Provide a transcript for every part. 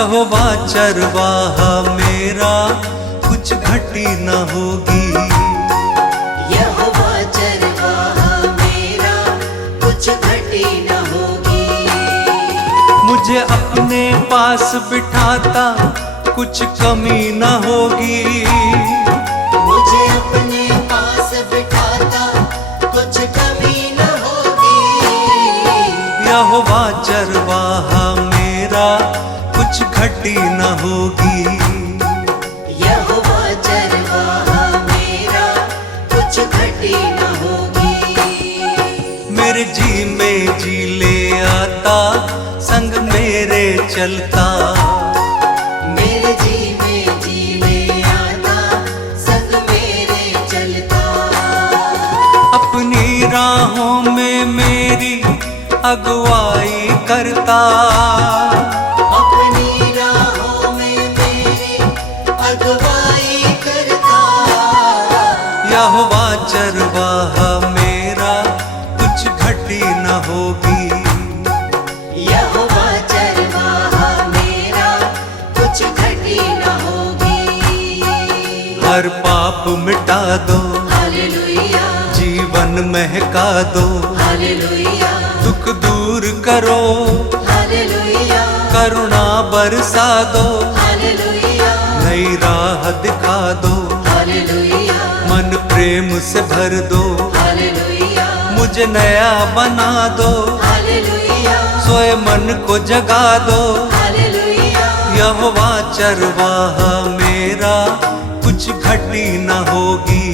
यहोवा चरवाहा मेरा, कुछ घटी न होगी। यहोवा चरवाहा मेरा, कुछ घटी न होगी। मुझे अपने पास बिठाता, कुछ कमी न होगी। मुझे अपने पास बिठाता, कुछ कमी न होगी। यहोवा चरवाहा मेरा, कुछ घटी न होगी। यहोवा चरवाहा मेरा, कुछ घटी न होगी। मेरे जी में जी ले आता, संग मेरे चलता। मेरे जी में जी ले आता, संग मेरे चलता। अपनी राहों में मेरी अगुवाई करता। अपनी राहों में मेरी अगुवाई करता। यहोवा चरवाहा मेरा, कुछ घटी न होगी। यहोवा चरवाहा मेरा, कुछ घटी न होगी। हर पाप मिटा दो, हालेलुया, जीवन महका दो। हालेलुया, दुख दूर करो, हालेलुया, करुणा बरसा दो। हालेलुया, नई राह दिखा दो, हालेलुया, मन प्रेम से भर दो। हालेलुया, मुझे नया बना दो, हालेलुया, सोए मन को जगा दो। हालेलुया। यहोवा चरवाहा मेरा, कुछ घटी न होगी।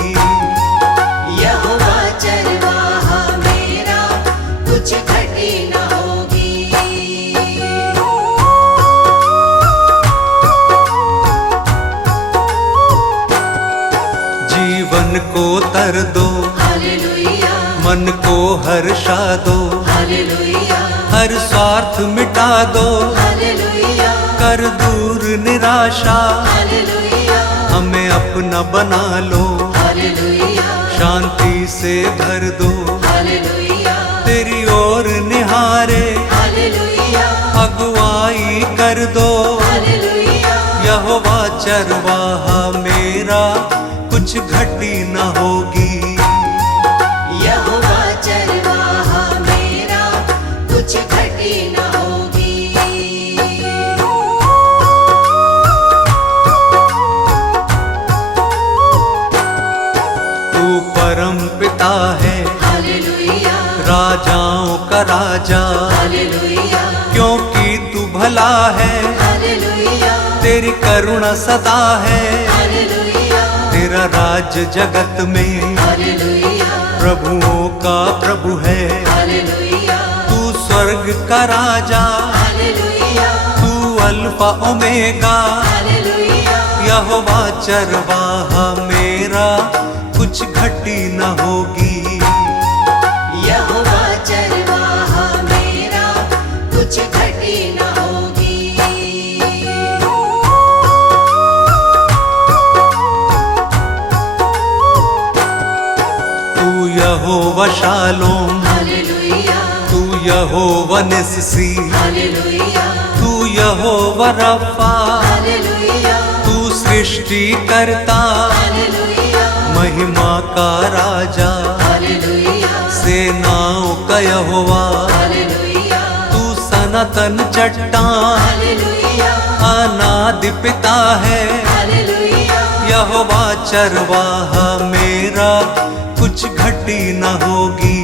यहोवा चरवाहा मेरा, कुछ घटी न होगी। जीवन को तर दो, हालेलुया, मन को हर्षा दो। हालेलुया, हर स्वार्थ मिटा दो, हालेलुया, कर दूर निराशा। हालेलुया, हमें अपना बना लो, हालेलुया, शांति से भर दो। हालेलुया, तेरी ओर निहारे, हालेलुया, अगुवाई कर दो। हालेलुया। यहोवा चरवाहा मेरा, कुछ घटी न होगी। यहोवा चरवाहा मेरा, कुछ घटी न होगी। तू परम पिता है, हालेलुया, राजाओं का राजा। हालेलुया, क्योंकि तू भला है, हालेलुया, तेरी करुणा सदा है। हालेलुया, तेरा राज जगत में, हालेलुया, प्रभुओं का प्रभु है। हालेलुया, तू स्वर्ग का राजा, हालेलुया, तू अल्फा ओमेगा। हालेलुया, यहोवा चरवाहा मेरा, कुछ घटी न होगी। यहोवा चरवाहा मेरा, कुछ घटी न होगी। तू यहोवा शालोम, हालेलुया, तू यहोवा निस्सी। हालेलुया, तू यहोवा रफा, हालेलुया, तू सृष्टि करता। हालेलुया, महिमा का राजा, हालेलुया, सेनाओं का यहोवा। हालेलुया, तू सनातन चट्टान, हालेलुया, अनादि पिता है। हालेलुया, यहोवा चरवाहा मेरा, कुछ घटी न होगी।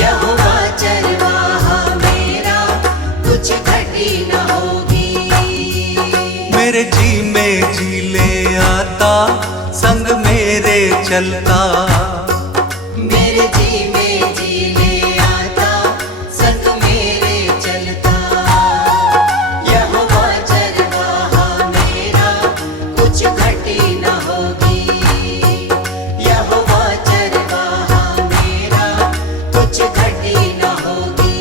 यहोवा चरवाहा मेरा, कुछ घटी न होगी। मेरे जी में जी ले आता, संग मेरे चलता। मेरे जी में जी ले आता, संग मेरे चलता। यहोवा चरवाहा मेरा, कुछ घटी न होगी। यहोवा चरवाहा मेरा, कुछ घटी न होगी।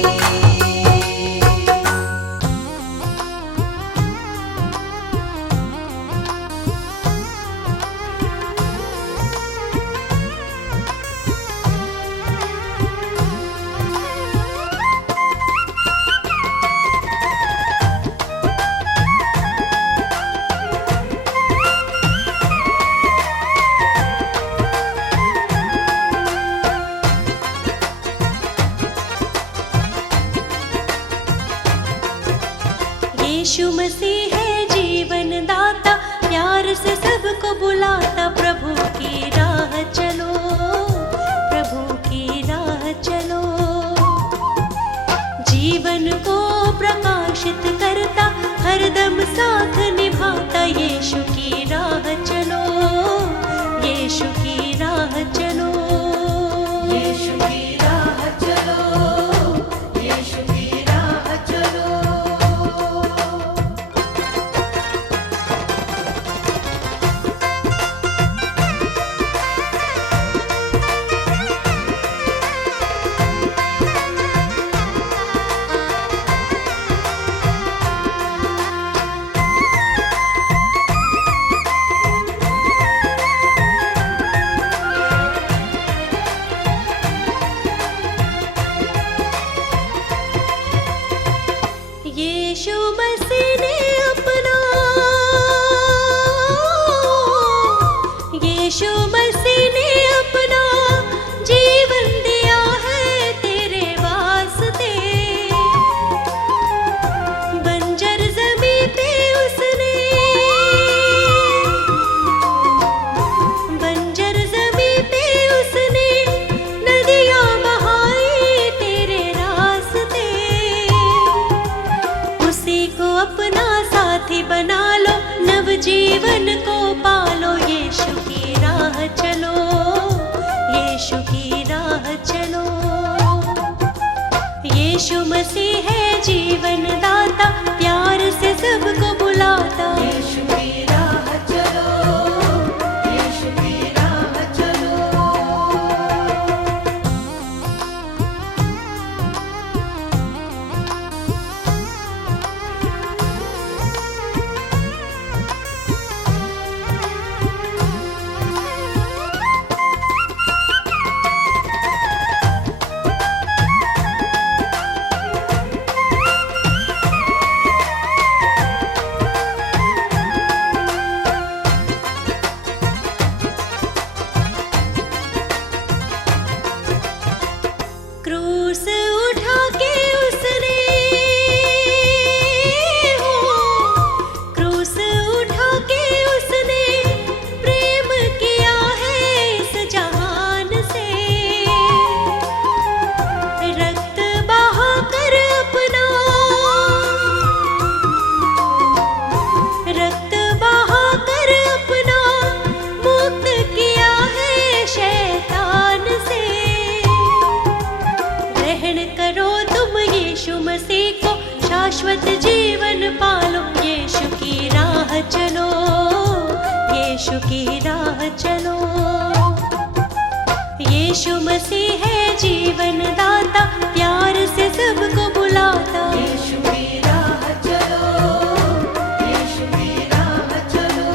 यीशु की राह चलो। यीशु मसीह है जीवन दाता, प्यार से सबको बुलाता। यीशु की राह चलो, यीशु की राह चलो। क्रूस उठा के उसने हो, क्रूस उठा के उसने प्रेम किया है इस जहान से। रक्त बहा कर अपना, रक्त बहा कर अपना मुक्त किया है शैतान से। ग्रहण करो तुम यीशु मसीह को, शाश्वत जीवन पालो। यीशु की राह चलो, यीशु की राह चलो। यीशु मसीह है जीवन दाता, प्यार से सबको बुलाता। यीशु की राह चलो, यीशु की राह चलो।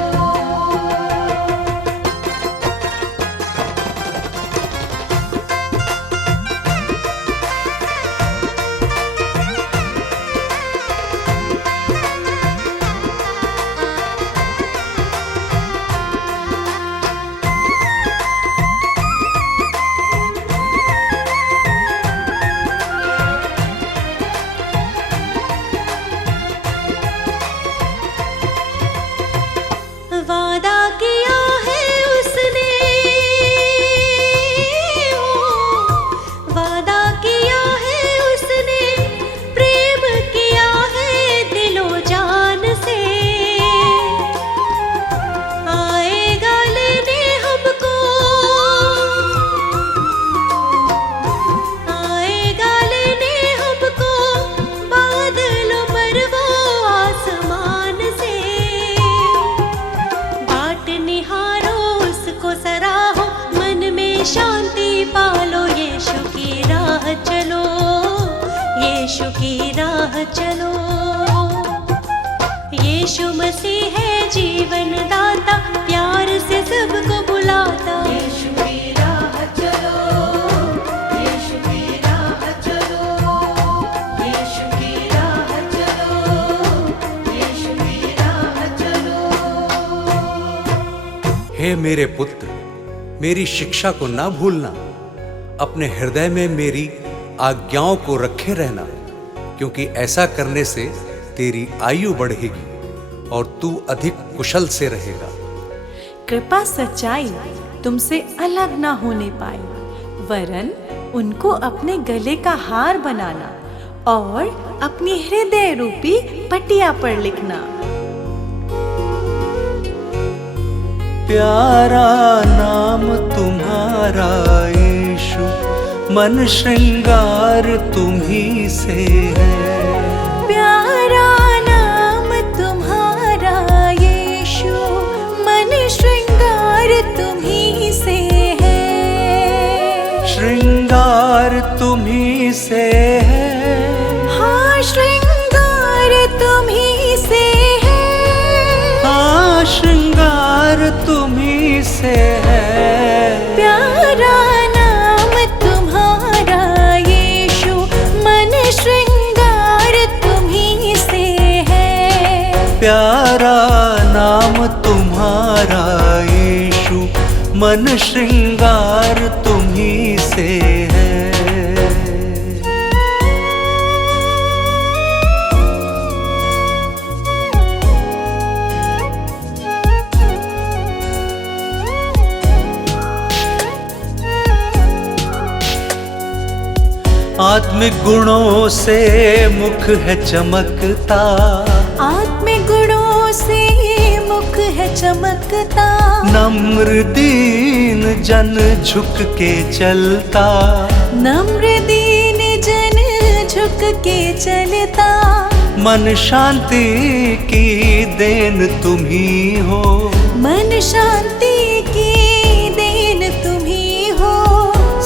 वादा किया है उसने हो, वादा किया है उसने, प्रेम किया है दिलो जान से। आएगा लेने हमको, आएगा लेने हमको, बादलों पर वो आसमान से। बाट निहारो उसको सराहो, मन में शांति पालो। यीशु की राह चलो, यीशु की राह चलो। यीशु मसीह है जीवन दाता, प्यार से सबको बुलाता। यीशु की राह चलो, यीशु की राह चलो। यीशु की राह चलो, यीशु की राह चलो। हे मेरे पुत्र, मेरी शिक्षा को ना भूलना, अपने हृदय में मेरी आज्ञाओं को रखे रहना, क्योंकि ऐसा करने से तेरी आयु बढ़ेगी और तू अधिक कुशल से रहेगा। कृपा सच्चाई तुमसे अलग ना होने पाए, वरन उनको अपने गले का हार बनाना और अपनी हृदय रूपी पटिया पर लिखना। प्यारा नाम तुम्हारा यीशु, मन श्रृंगार तुम्ही से है। प्यारा नाम तुम्हारा यीशु, मन श्रृंगार तुम्ही से है। श्रृंगार तुम्ही से है, हाँ श्रृंगार तुम्ही से है। हाँ श्रृंगार तुम्ही से है। प्यारा नाम तुम्हारा यीशु, मन श्रृंगार तुम्ही से है। प्यारा नाम तुम्हारा यीशु, मन श्रृंगार तुम्ही से है। आत्मिक गुणों से मुख है चमकता, आत्मिक गुणों से मुख है चमकता। नम्र दीन जन झुक के चलता, नम्र दीन जन झुक के चलता। मन शांति की देन तुम ही हो, मन शांति की देन तुम ही हो।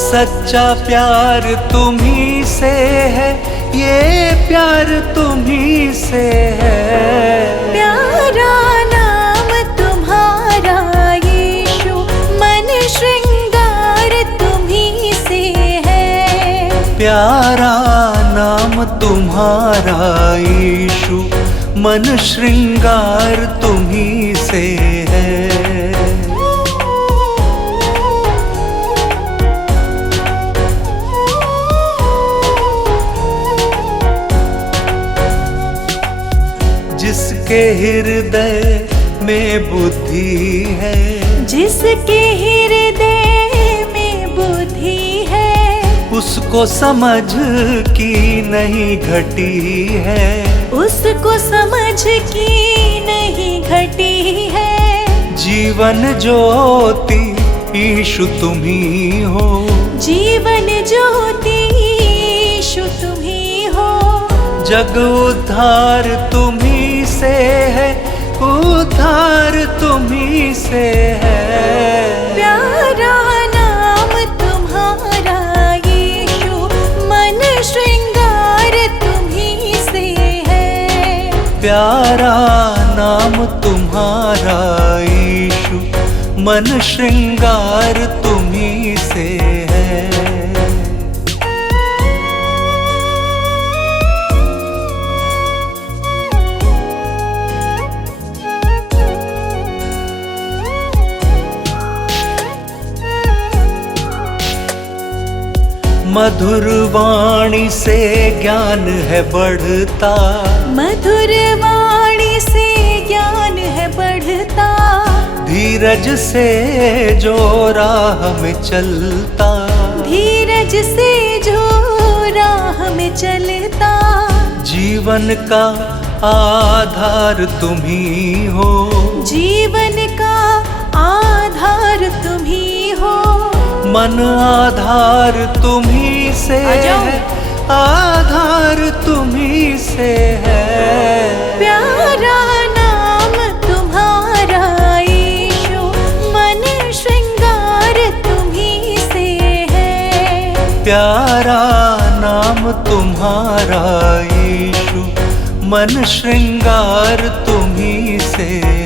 सच्चा प्यार तुम ही से है, ये प्यार तुम ही से है। प्यारा नाम तुम्हारा यीशु, मन श्रृंगार तुम ही से है। प्यारा नाम तुम्हारा यीशु, मन श्रृंगार तुम ही से है। जिसके हृदय में बुद्धि है, जिसके हृदय में बुद्धि है। उसको समझ की नहीं घटी है, उसको समझ की नहीं घटी है। जीवन ज्योति यीशु तुम ही हो, जीवन ज्योति यीशु तुम ही हो। जग उद्धार तुम ही से है, उद्धार तुम ही से है। प्यारा नाम तुम्हारा यीशु, मन श्रृंगार तुम ही से है। प्यारा नाम तुम्हारा यीशु, मन श्रृंगार तुम ही से है। मधुर वाणी से ज्ञान है बढ़ता, मधुर वाणी से ज्ञान है बढ़ता। धीरज से जो राह में चलता, धीरज से जो राह में चलता। जीवन का आधार तुम ही हो, जीवन का आधार तुम ही हो। मन आधार तुम ही से है, आधार तुम ही से है। प्यारा नाम तुम्हारा यीशु, मन श्रृंगार तुम ही से है। प्यारा नाम तुम्हारा यीशु, मन श्रृंगार तुम ही से है।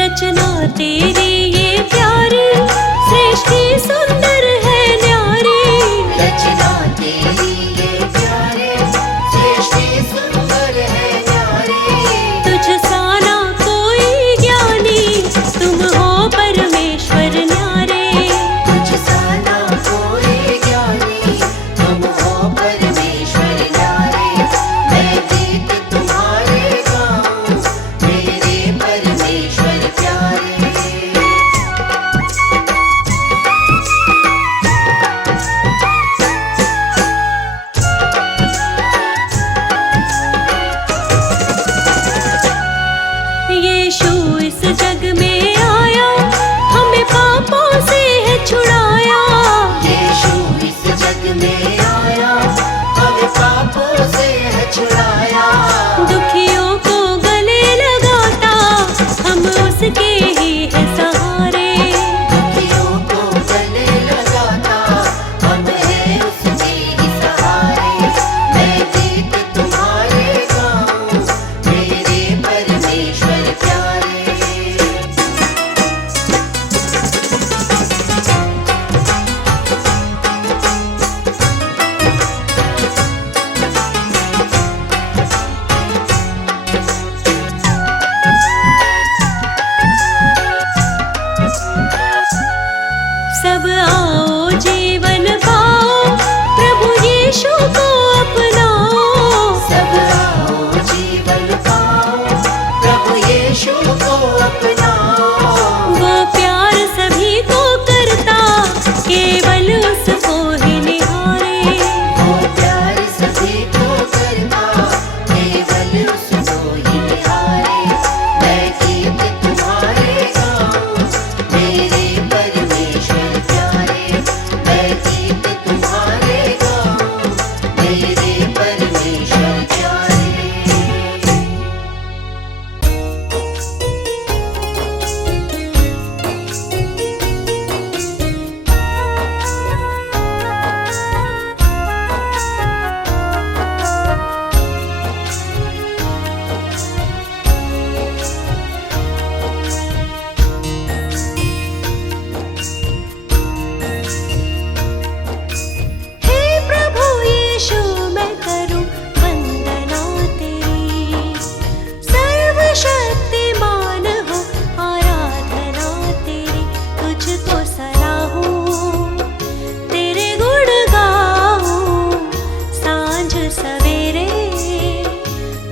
रचना तेरी ये प्यारी, सृष्टि सुंदर है न्यारी। रचना तेरी ये प्यारी, सृष्टि सुंदर है न्यारी। तुझ सा ना कोई ज्ञानी, तुम हो परमेश्वर न्यारे। तुझ सा ना कोई ज्ञानी, तुम हो परमेश्वर न्यारे। मैं गीत तुम्हारे गाऊं, मेरे परमेश्वर प्यारे। सवेरे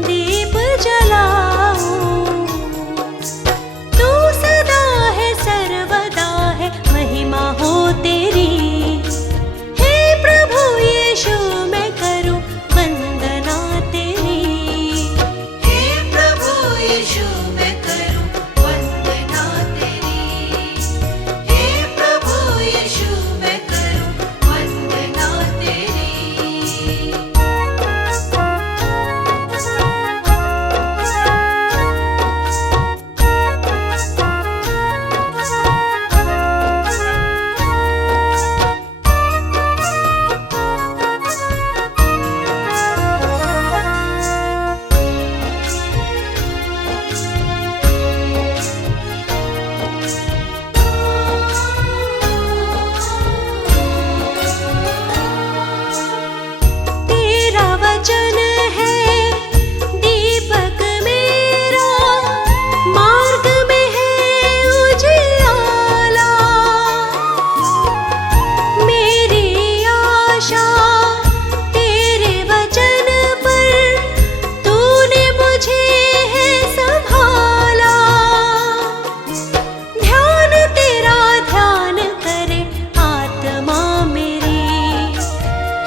दीप जलाऊं। तू सदा है सर्वदा है महिमा हो तेरी। हे प्रभु यीशु मैं करूं वंदना तेरी। हे प्रभु यीशु मैं करूं वंदना तेरी। हे प्रभु यीशु मैं करूं वंदना तेरी। तेरा वचन है दीपक मेरा, मार्ग में है उजियाला। मेरी आशा तेरे वचन पर, तूने मुझे है संभाला। ध्यान तेरा ध्यान करे आत्मा मेरी।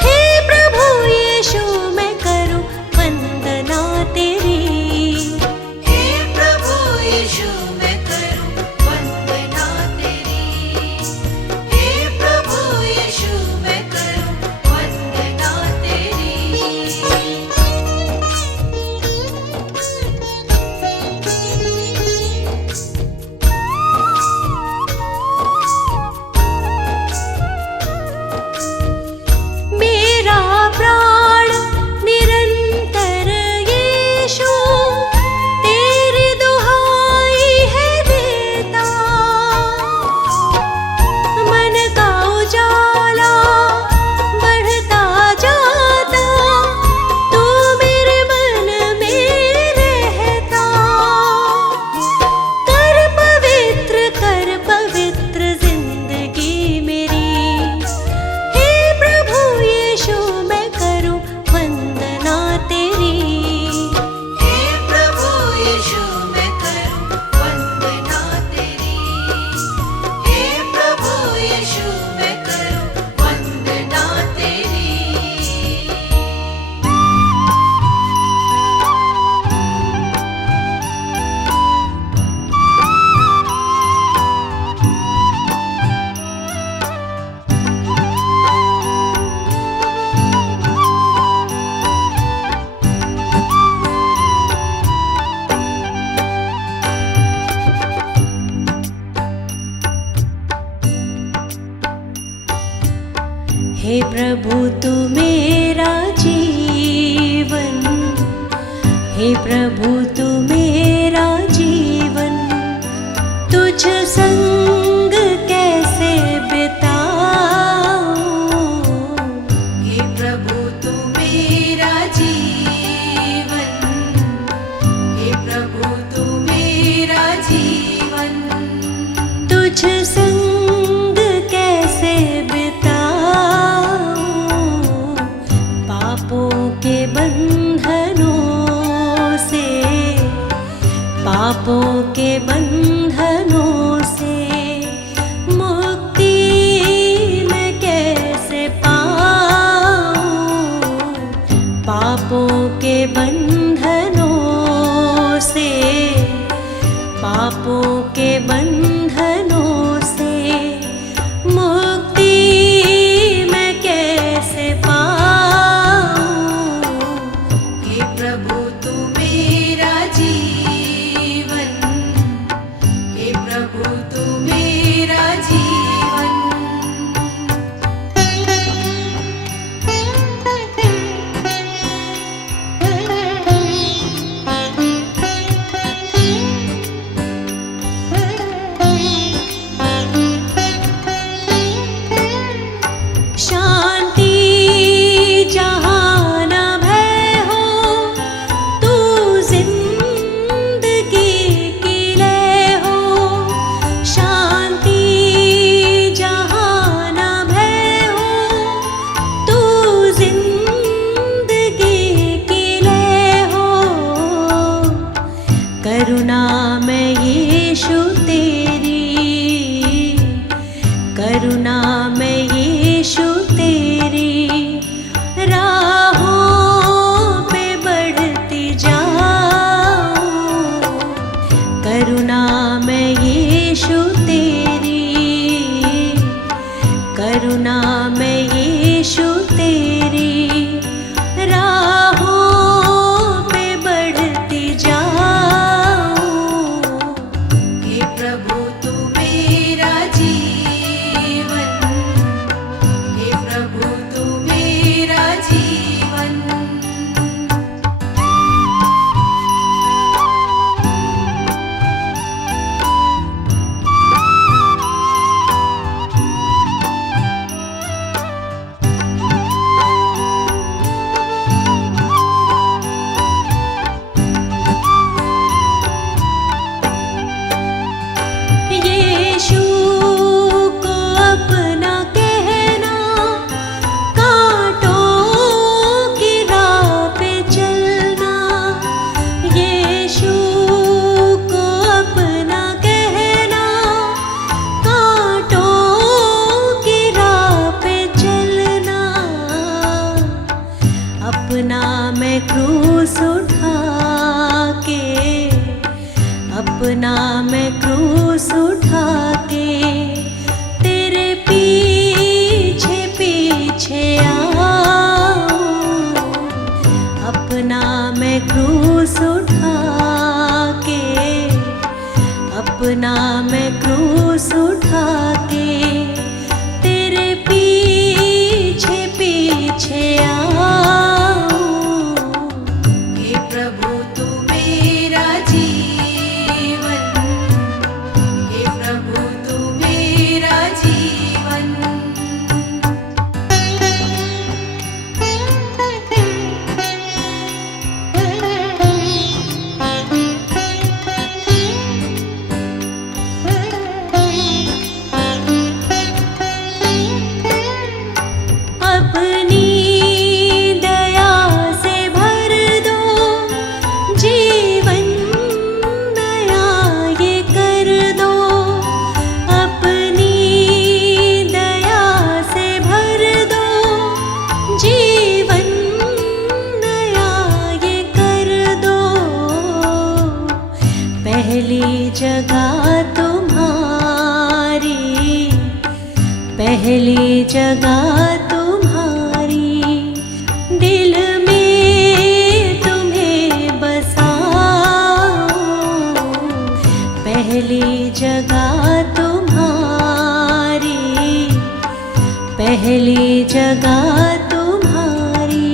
हे प्रभु यीशु मैं करूं वंदना तेरी। हे प्रभु यीशु मैं करूं वंदना तेरी। हे प्रभु यीशु मैं करूं वंदना तेरी। मेरा प्राण निरंतर यीशु तेरी दुहाई है देता। मन का उजाला बढ़ता जाता, तू मेरे मन में रहता। कर पवित्र जिंदगी मेरी। हे प्रभु यीशु मैं करूं वंदना तेरी। हे प्रभु यीशु मैं करूं वंदना तेरी। हे प्रभु यीशु मैं करूं वंदना तेरी। हे प्रभु तू मेरा जीवन। हे प्रभु तू मेरा जीवन। तुझ संग कैसे बिताऊं। हे प्रभु तू मेरा जीवन। हे प्रभु तू मेरा जीवन। तुझ संग कैसे बिताऊं। पापों के बंधनों से, पापों के बंधनों से मुक्ति मैं कैसे पाऊं। पापों के बंधनों से, पापों के बंधनों से मुक्ति मैं कैसे पाऊं। हे प्रभु तू मेरा जीवन। हे प्रभु तू मेरा जीवन। हे मैं क्रूस उठा के, अपना मैं क्रूस उठा के तेरे पीछे पीछे आऊं। अपना मैं क्रूस उठा के, अपना मैं क्रूस उठा के तेरे पीछे पीछे आऊं। हे प्रभु तू मेरा जीवन, हे प्रभु तू मेरा जीवन। अपनी दया से भर दो जीवन, नया ये कर दो। अपनी दया से भर दो जीवन, नया ये कर दो। पहली जगह तुम्हारी, पहली जगह तुम्हारी, दिल में तुम्हें बसाऊं। पहली जगह तुम्हारी, पहली जगह तुम्हारी,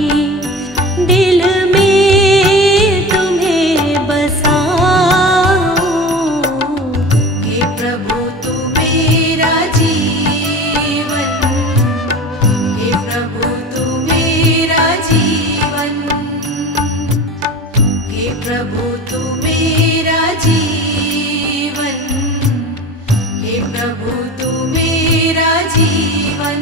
दिल में तुम्हें बसाऊं। हे प्रभु तू मेरा जीवन, हे प्रभु तू मेरा जीवन। हे प्रभु तू मेरा जीवन, हे प्रभु तू मेरा जीवन।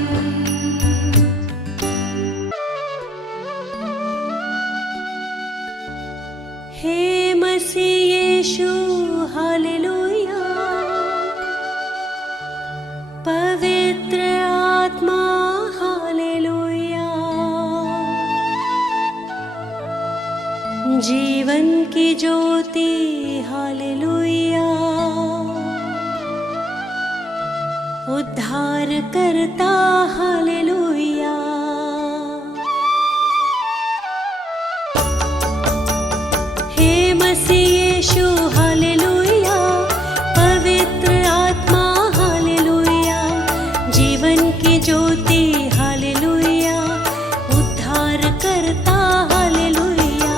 हे मसीह यीशु हालेलुया, पवित्र आत्मा हालेलुया, जीवन की ज्योति हालेलुया, उद्धार करता हालेलुया। हे मसीह यीशु हालेलुया, पवित्र आत्मा हालेलुया, जीवन की ज्योति हालेलुया, उद्धार करता हालेलुया।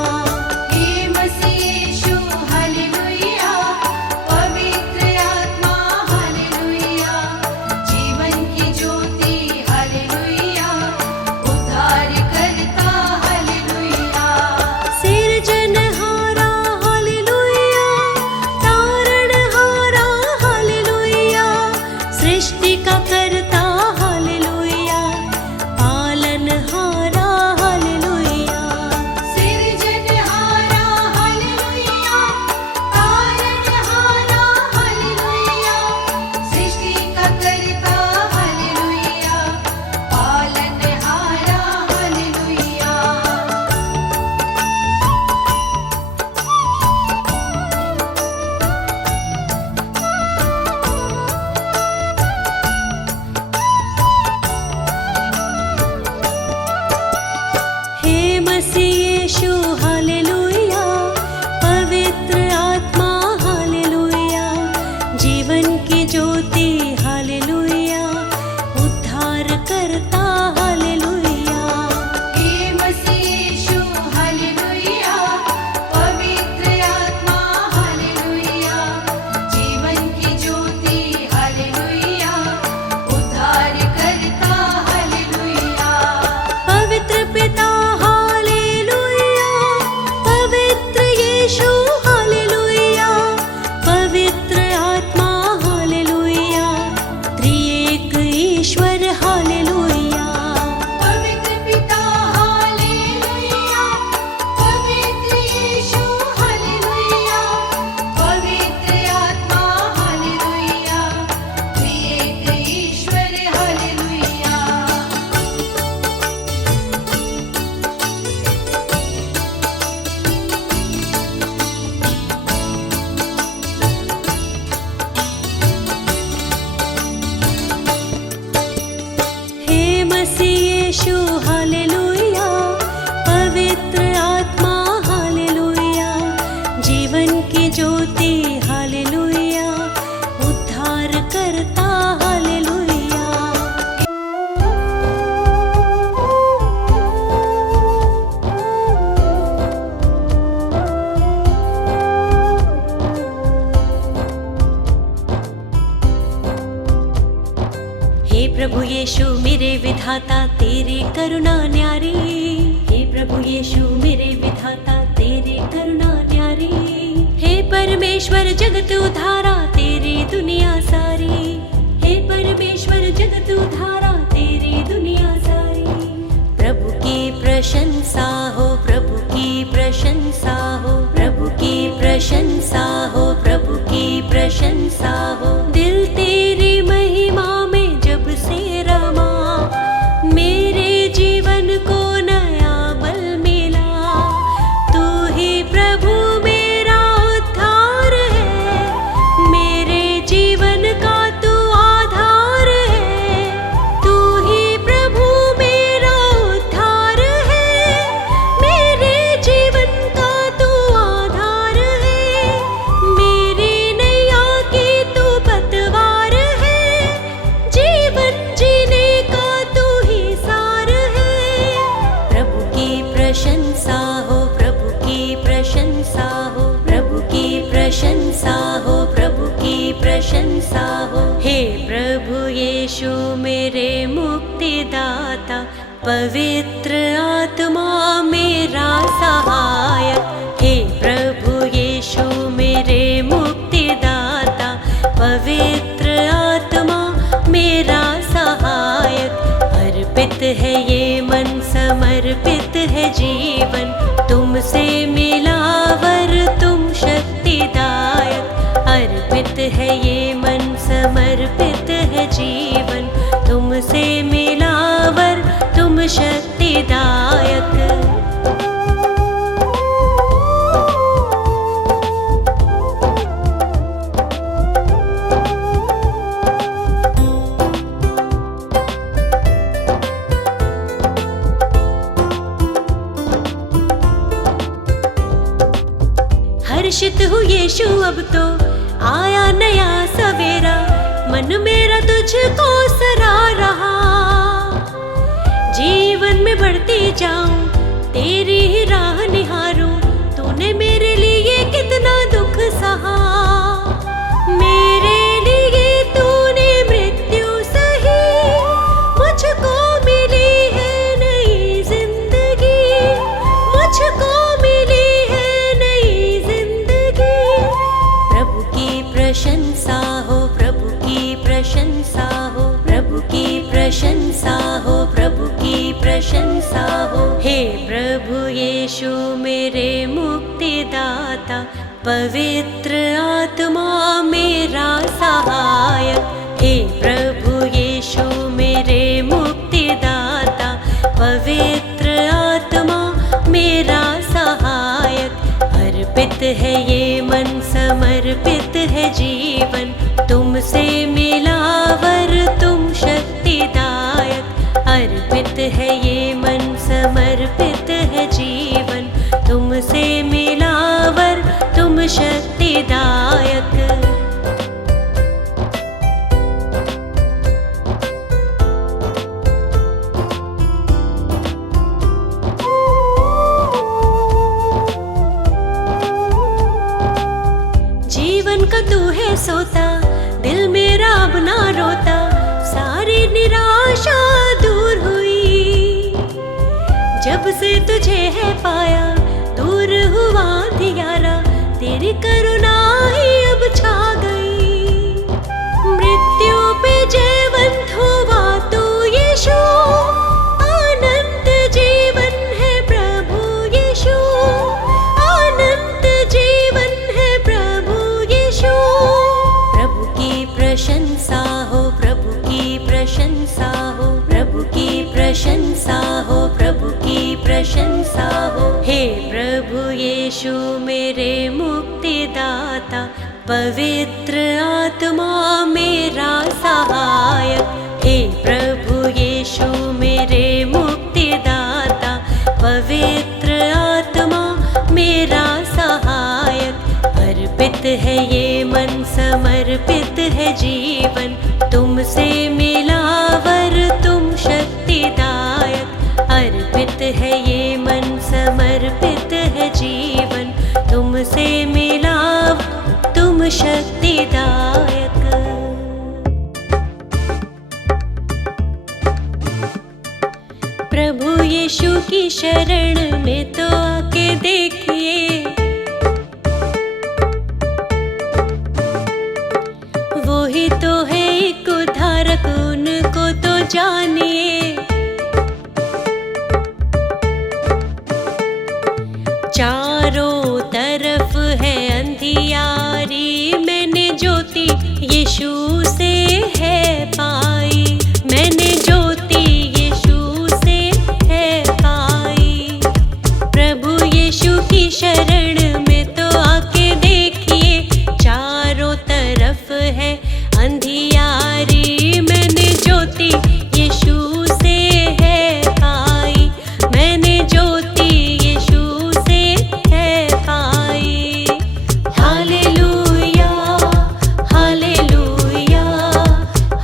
हे मसीह यीशु हालेलुया, पवित्र आत्मा हालेलुया, जीवन की ज्योति हालेलुया, विधाता तेरी करुणा न्यारी। हे प्रभु यीशु मेरे विधाता तेरी करुणा न्यारी। हे परमेश्वर जगत उद्धारा तेरी दुनिया सारी। हे परमेश्वर जगत उद्धारा तेरी दुनिया सारी। प्रभु की प्रशंसा हो, प्रभु की प्रशंसा हो, प्रभु की प्रशंसा हो, प्रभु की प्रशंसा हो। दिल तेरी महिमा में जब से रमा, मेरे जीवन को नया बल मिला। तू ही प्रभु मेरा उद्धार है, मेरे जीवन का तू आधार है। तू ही प्रभु मेरा उद्धार है, मेरे जीवन का तू आधार है। मेरी नैया की तू पतवार है, जीवन जीने का तू ही सार है। प्रभु की प्रशंसा हो, प्रभु की प्रशंसा हो, प्रभु की प्रशंसा हो, प्रभु की प्रशंसा हो। हे प्रभु यीशु मेरे मुक्तिदाता, पवित्र आत्मा मेरा सहायक। हे प्रभु यीशु मेरे मुक्तिदाता, पवित्र आत्मा मेरा सहायक। अर्पित है ये मन, समर्पित है जीवन, तुमसे मिला वर तुम शक्तिदायक। अर्पित है ये मन, समर्पित है जीवन, तुमसे मिला वर तुम शक्तिदायक। हर्षित हूँ यीशु अब तो आया नया सवेरा, मन मेरा तुझको सरा रहा। जीवन में बढ़ती जाऊं, तेरी ही राह निहारूं, तूने मेरे लिए कितना दुख सहा। मेरे लिए तूने मृत्यु सही, मुझको मिली है नई जिंदगी, मुझको मिली है नई जिंदगी। प्रभु की प्रशंसा हो, प्रभु की प्रशंसा हो, प्रभु की प्रशंसा हो, प्रभु की प्रशंसा हो। हे प्रभु यीशु मेरे मुक्तिदाता, पवित्र आत्मा मेरा सहायक। हे प्रभु यीशु मेरे मुक्तिदाता, पवित्र आत्मा मेरा सहायक। अर्पित है ये मन, समर्पित है जीवन, तुमसे मिला वर तुम शक्तिदायक। अर्पित है ये मन, समर्पित है जीवन, तुमसे मिला वर तुम शक्तिदायक। जीवन का तू है सोता, दिल मेरा अब ना रोता, सारी निराशा दूर हुई। जब से तुझे है पाया, दूर हुआ अंधियारा, तेरी करुणा ही अब छा गई। मृत्यु पे जयवंत हुआ तू यीशु, अनंत जीवन है प्रभु यीशु, अनंत जीवन है प्रभु यीशु। प्रभु की प्रशंसा हो, प्रभु की प्रशंसा हो, प्रभु की प्रशंसा हो, प्रभु की प्रशंसा हो। हे प्रभु यीशु मेरे मुक्तिदाता, पवित्र आत्मा मेरा सहायक। हे प्रभु यीशु मेरे मुक्तिदाता, पवित्र आत्मा मेरा सहायक। अर्पित है ये मन, समर्पित है जीवन, तुमसे मिला वर तुम शक्तिदायक। अर्पित है ये मन, समर्पित है जीवन, तुमसे मिला तुम शक्तिदायक। की शरण में तो आके देखिए, वो ही तो है एक उद्धारक, उनको तो जानिए। चारों तरफ है अंधियारी, मैंने ज्योति यीशु से है पाई, मैंने ज्योति यीशु से है पाई। प्रभु यीशु की शरण में तो आके देखिए, चारों तरफ है अंधियारी, मैंने ज्योति यीशु से है पाई, मैंने ज्योति यीशु से है पाई। Hallelujah hallelujah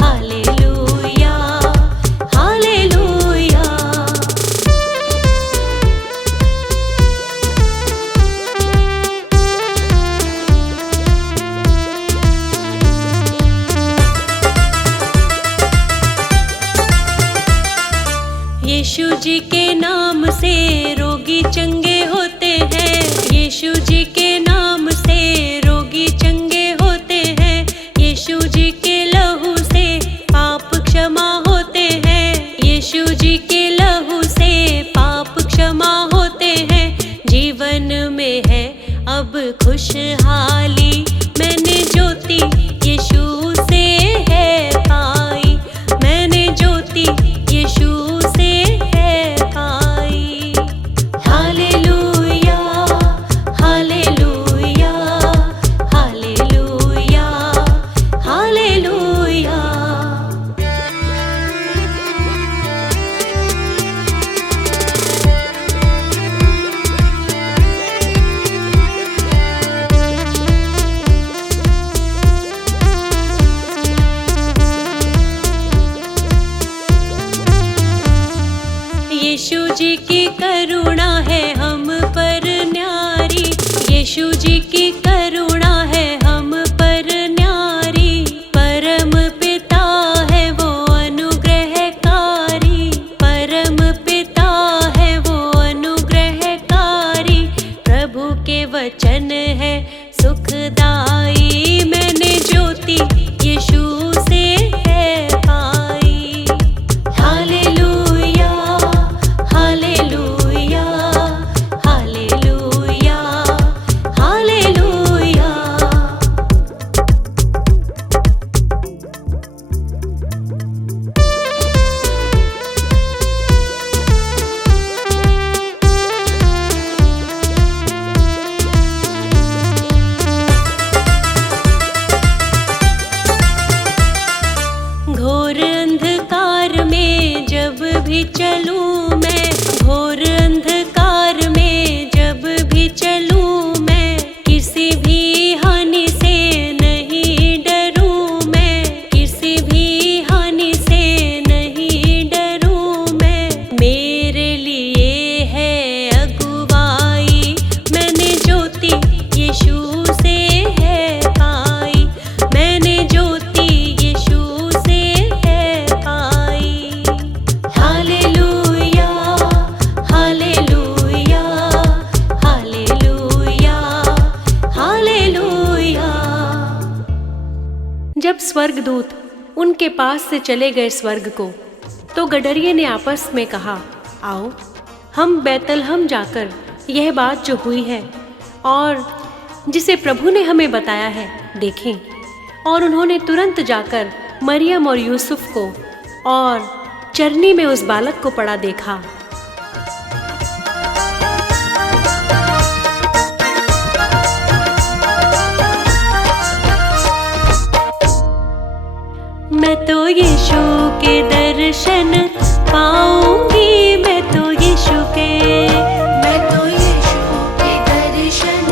hallelujah hallelujah. Yeshu ji के नाम से रोगी चंगे होते हैं, यीशु जी के नाम से रोगी चंगे होते हैं, यीशु जी के लहू से पाप क्षमा होते हैं, यीशु जी के लहू से पाप क्षमा होते हैं। जीवन में है अब खुशहाली, मैंने ज्योति यीशु से है पाई, मैंने ज्योति यीशु से है पाई। Hallelujah hallelujah hallelujah hallelujah. Yeshu ji की करुणा है हम पर न्यारी, यीशु जी की करुणा है हम पर न्यारी। परम पिता है वो अनुग्रहकारी, परम पिता है वो अनुग्रहकारी। प्रभु के वचन है सुखदाई, मैंने ज्योति यीशु से है पाई। Hallelujah hallelujah hallelujah hallelujah. घोर अंधकार में जब भी चलूं मैं, घोर अंधकार में जब भी चलूं मैं, किसी भी हानि से नहीं डरूं मैं, किसी भी हानि से नहीं डरूं मैं। मेरे लिए है अगुवाई, मैंने ज्योति यीशु से है पाई, मैंने ज्योति यीशु से है पाई। Hallelujah hallelujah hallelujah hallelujah. जब स्वर्गदूत उनके पास से चले गए स्वर्ग को, तो गडरिये ने आपस में कहा, आओ हम बैतलहम जाकर यह बात जो हुई है और जिसे प्रभु ने हमें बताया है देखें। और उन्होंने तुरंत जाकर मरियम और यूसुफ को और चरनी में उस बालक को पड़ा देखा। मैं तो यीशु के दर्शन पाऊंगी, मैं तो यीशु के, मैं तो यीशु के दर्शन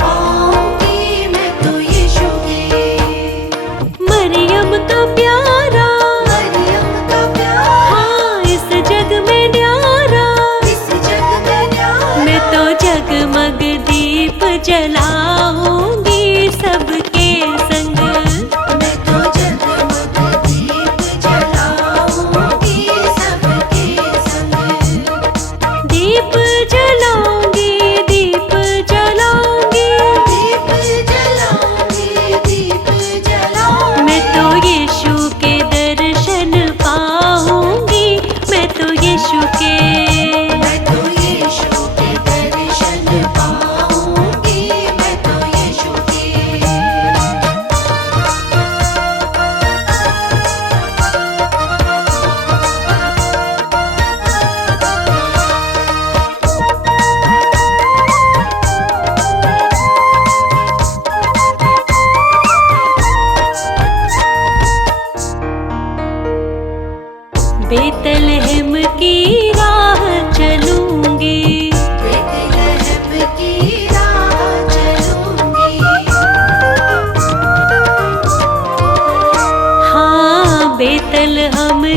पाऊंगी, मैं तो यीशु के। मरियम का प्यारा, मरियम का प्यार, हाँ इस जग में न्यारा, इस जग में न्यारा। मैं तो जगमग दीप जलाऊंगी सबके संग, मैं तो जगमग दीप जलाऊंगी सबके संग।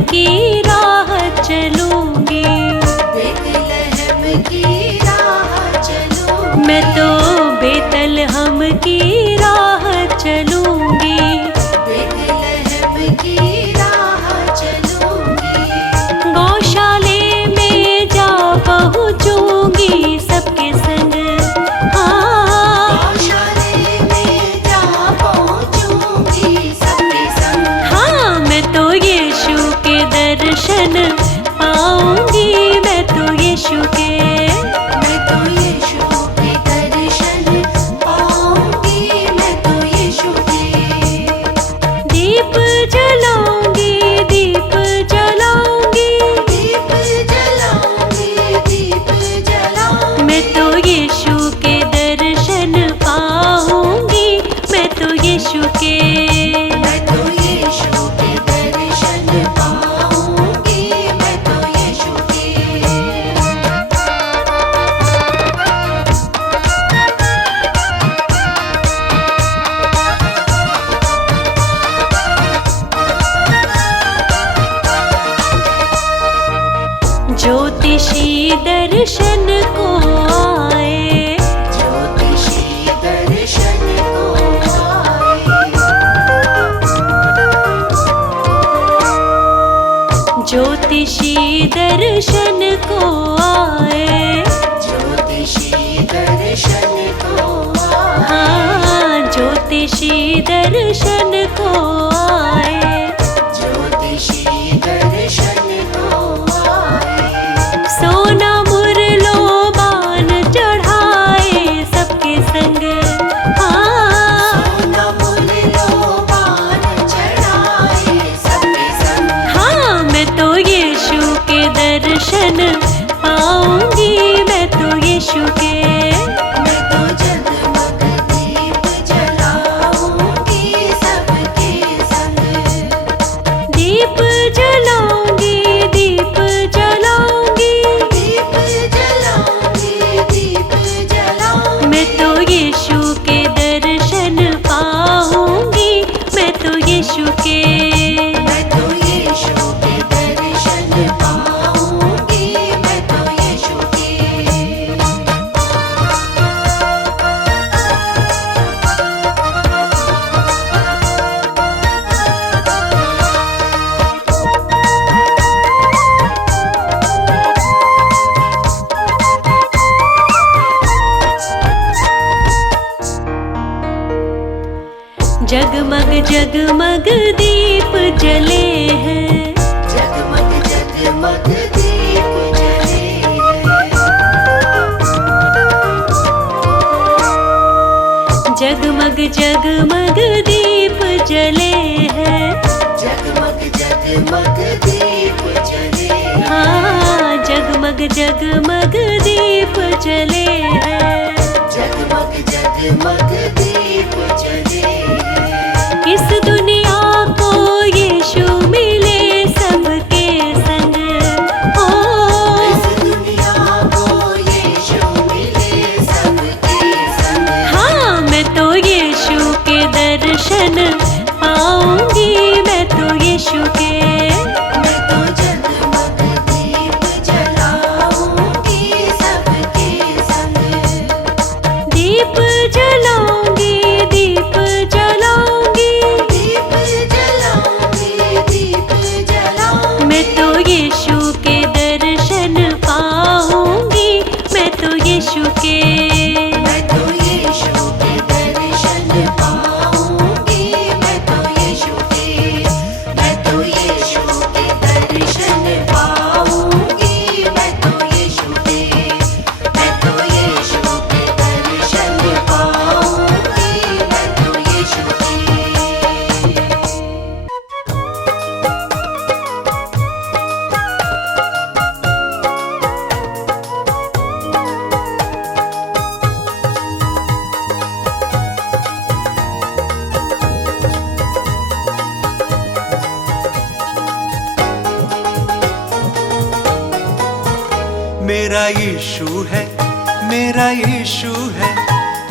की राह चलूंगी, बेतलहम की राह चलूंगी, मैं तो बेतलहम की राह चलूंगी। बेतलहम की राह चलूंगी, गौशाले में जा पहुँचूंगी सबके संग। हाँ गौशाले में जा पहुंचूंगी सबके संग। हाँ, मैं तो यीशु के दर्शन पाऊंगी, मैं तो यीशु के। मैं तो यीशु के दर्शन पाऊंगी, मैं तो यीशु के। दीप जलाऊंगी, दीप जलाऊंगी, दीप जलाऊंगी, दीप जलाऊंगी, मैं तो यीशु के दर्शन पाऊंगी, मैं तो यीशु के। मैं तो यीशु के दर्शन पाऊंगी, मैं तो यीशु के। ज्योतिषी दर्शन को आए, ज्योतिषी दर्शन को आए, ज्योतिषी दर्शन को आए। ज्योतिषी दर्शन को आए, हाँ, ज्योतिषी दर्शन को आए। ज्योतिषी दर्शन को आए, सोना मुरलो बान चढ़ाए सबके संग। हाँ सोना मुरलो बाण चढ़ाए सबके संग। हाँ, मैं तो यीशु के दर्शन पाऊंगी, मैं तो यीशु के। मैं तो जगमग दीप जलाऊंगी सबके संग। दीप जलाऊंगी, दीप जलाऊंगी, दीप जलाऊंगी, दीप जलाऊंगी, मैं तो यीशु के दर्शन पाऊंगी, मैं तो यीशु के। मैं तो यीशु के दर्शन पाऊंगी, मैं तो यीशु के। जगमग जगमग दीप जले हैं, जगमग जगमग दीप जले हैं, जगमग जगमग दीप जले हैं। जगमग जगमग दीप जले हैं, हाँ, जगमग जगमग दीप जले हैं। जगमग जगमग दीप जले हैं। इस दुनिया को यीशु मिले सबके संग। ओ इस दुनिया को यीशु मिले सबके संग। हाँ, मैं तो यीशु के दर्शन पाऊंगी, मैं तो यीशु के। मैं तो जगमग दीप जलाऊंगी सबके संग। दीप जलाऊंगी, दीप जलाऊंगी, दीप जलाऊंगी, दीप जलाऊंगी, मैं तो यीशु के दर्शन पाऊंगी, मैं तो यीशु के। मैं तो यीशु के दर्शन पाऊंगी, मैं तो यीशु के। मैं तो यीशु के दर्शन पाऊंगी, मैं तो यीशु के। मैं तो यीशु के दर्शन पाऊंगी, मैं तो यीशु के। मेरा यीशु है, मेरा यीशु है,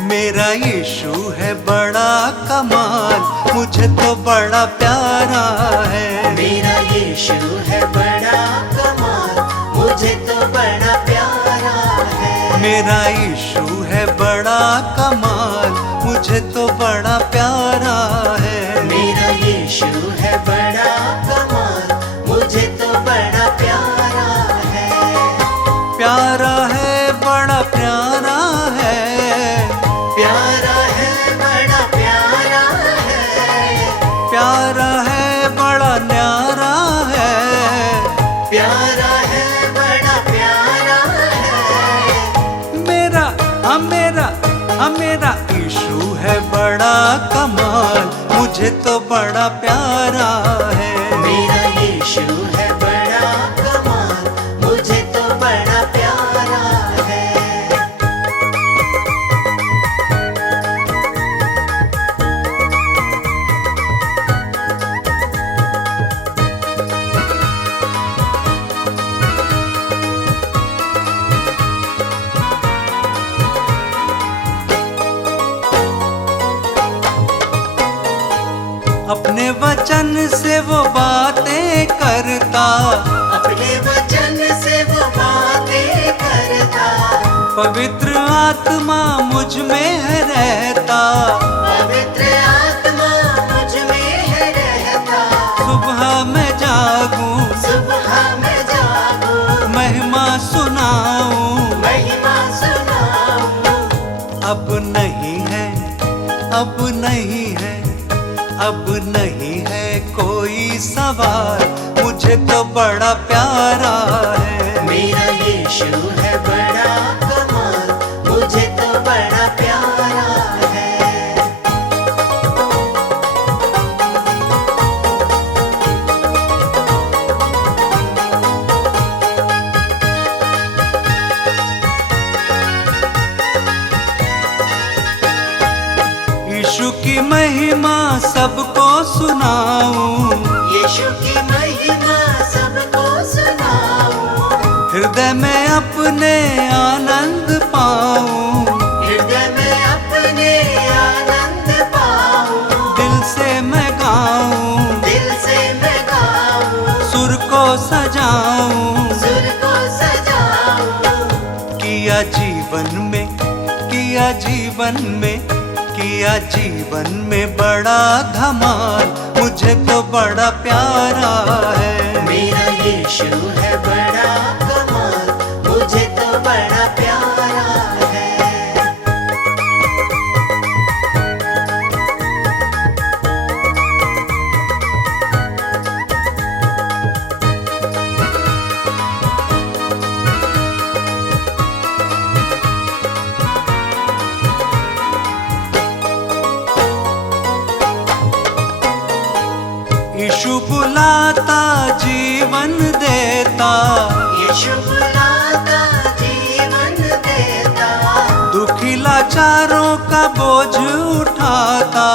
मेरा यीशु है बड़ा कमाल, मुझे तो बड़ा प्यारा है। मेरा यीशु है बड़ा कमाल, मुझे तो बड़ा प्यारा है। मेरा यीशु है बड़ा कमाल, मुझे तो बड़ा प्यारा है। मेरा यीशु है बड़ा कमाल, मुझे तो बड़ा प्यारा है। प्यारा है, बड़ा प्यारा है। प्यारा है, बड़ा प्यारा है। प्यारा है, बड़ा न्यारा है। प्यारा है, बड़ा प्यारा है। मेरा मेरा यीशु है बड़ा कमाल, मुझे तो बड़ा प्यारा है। मेरा यीशु है बड़ा कमाल, मुझे तो बड़ा प्यारा है। अपने वचन से वो बातें करता, अपने वचन से वो बातें करता। पवित्र आत्मा मुझ में है रहता। पवित्र आत्मा मुझ में है रहता। सुबह मैं जागूं, सुबह मैं जागूं, महिमा सुनाऊं। महिमा सुनाऊं। अब नहीं है, अब नहीं है, अब नहीं है कोई सवाल, मुझे तो बड़ा प्यारा है। मेरा यीशु है बड़ा कमाल, मुझे तो बड़ा प्यारा है। यीशु की महिमा सबको सुनाऊं। यीशु की महिमा सबको सुनाऊं। हृदय में अपने आनंद पाऊं। हृदय में अपने आनंद पाऊं। दिल से मैं गाऊं, दिल से मैं गाऊं। सुर को सजाऊं। सुर को सजाऊं। किया जीवन में, किया जीवन में, किया जीवन में बड़ा धमाल, मुझे तो बड़ा प्यारा है। मेरा यीशु है बड़ा कमाल, मुझे तो बड़ा प्यारा है। यीशु बुलाता जीवन देता। यीशु बुलाता जीवन देता। दुखी लाचारों का बोझ उठाता।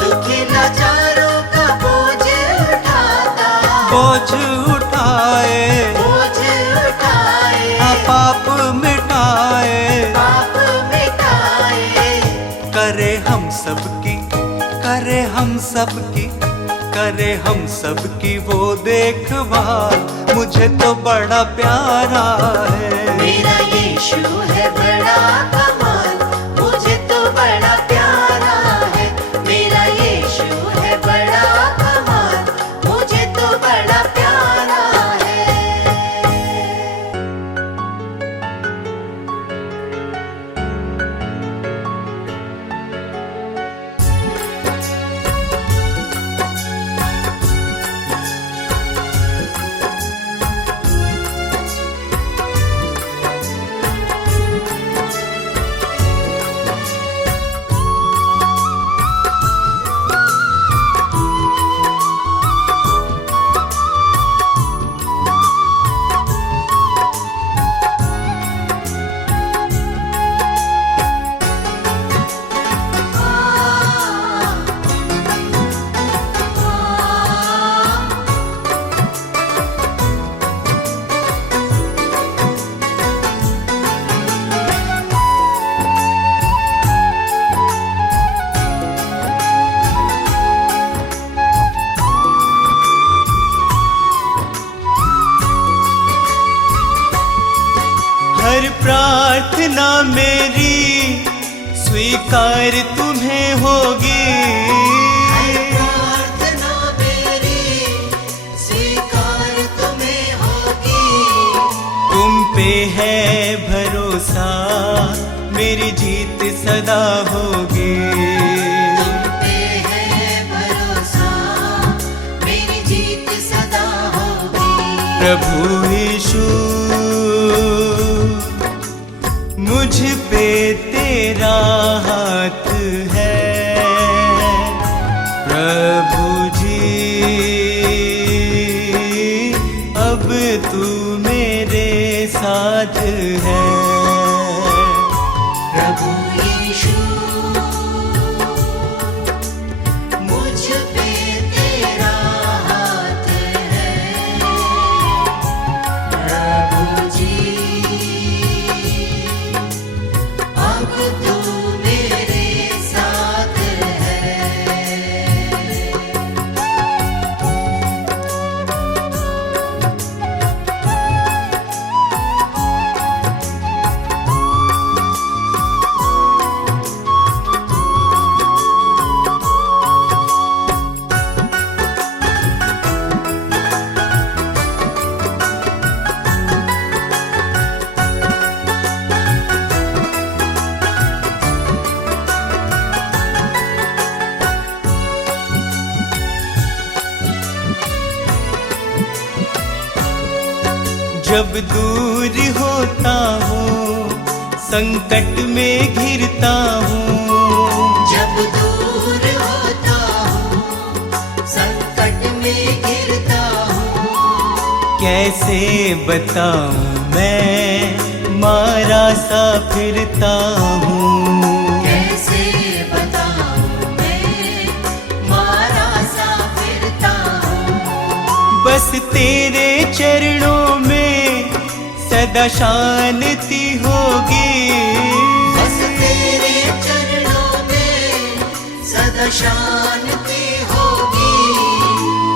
दुखी लाचारों का बोझ उठाता। बोझ उठाए, बोझ उठाए। पाप मिटाए। पाप मिटाए। करे हम सबकी, करे हम सबकी, करे हम सबकी वो देखभाल, मुझे तो बड़ा प्यारा है। मेरा यीशु है बड़ा कमाल, मुझे तो बड़ा प्यारा है। मेरा यीशु है बड़ा कमाल, मुझे तो बड़ा प्यारा है। स्वीकार तुम्हें होगी। प्रार्थना मेरी स्वीकार तुम्हें होगी। तुम पे है भरोसा, मेरी जीत सदा होगी। तुम पे है भरोसा, मेरी जीत सदा होगी। प्रभु यीशु मुझ पे तेरा हाथ है। प्रभु जी अब तू मेरे साथ है। प्रभु यीशु मुझ पे तेरा हाथ है। प्रभु जी अब तू मेरे साथ है। जब दूर होता हूँ, संकट में घिरता हूँ। जब दूर होता हूँ, संकट में घिरता हूँ। कैसे बताऊँ मैं मारा सा फिरता हूँ। कैसे बताऊँ मैं मारा सा फिरता हूँ। बस तेरे चरणों में सदा शांति होगी। बस तेरे चरणों में सदा शांति होगी।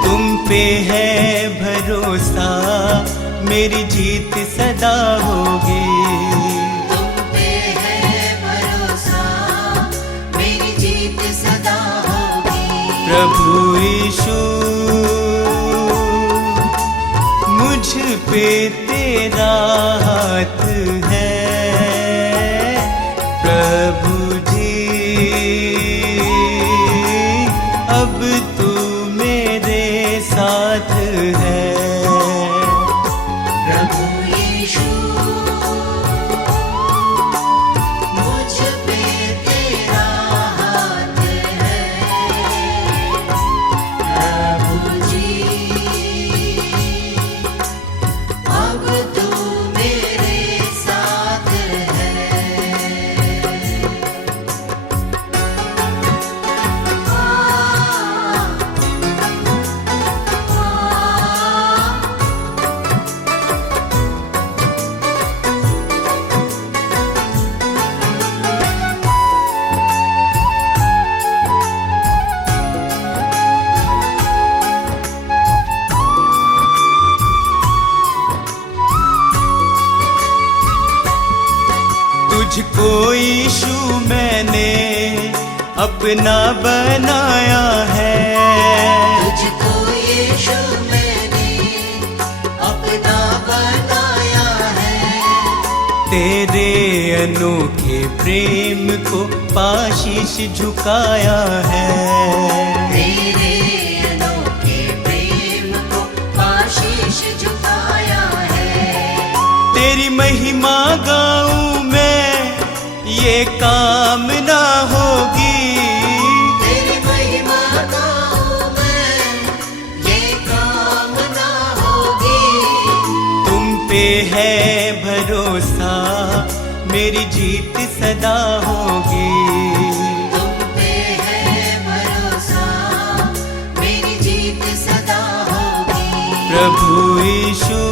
तुम पे है भरोसा, मेरी जीत सदा होगी। तुम पे है भरोसा, मेरी जीत सदा होगी। प्रभु यीशु मुझ पे तेरा हाथ है। प्रभु जी अब तू मेरे साथ है। प्रभु यीशु मुझ पे तेरा हाथ है। प्रभु जी अब तू मेरे साथ है। तुझको यीशु मैंने अपना बनाया है। तुझको यीशु मैंने अपना बनाया है। तेरे अनोखे प्रेम को पाशीश झुकाया है। तेरे अनोखे प्रेम को आशीष झुकाया है। तेरी महिमा गाऊं मैं, ये कामना होगी। तेरी महिमा गाऊं मैं, ये कामना होगी। तुम पे है भरोसा, मेरी जीत सदा होगी। तुम पे है भरोसा, मेरी जीत सदा होगी। प्रभु यीशु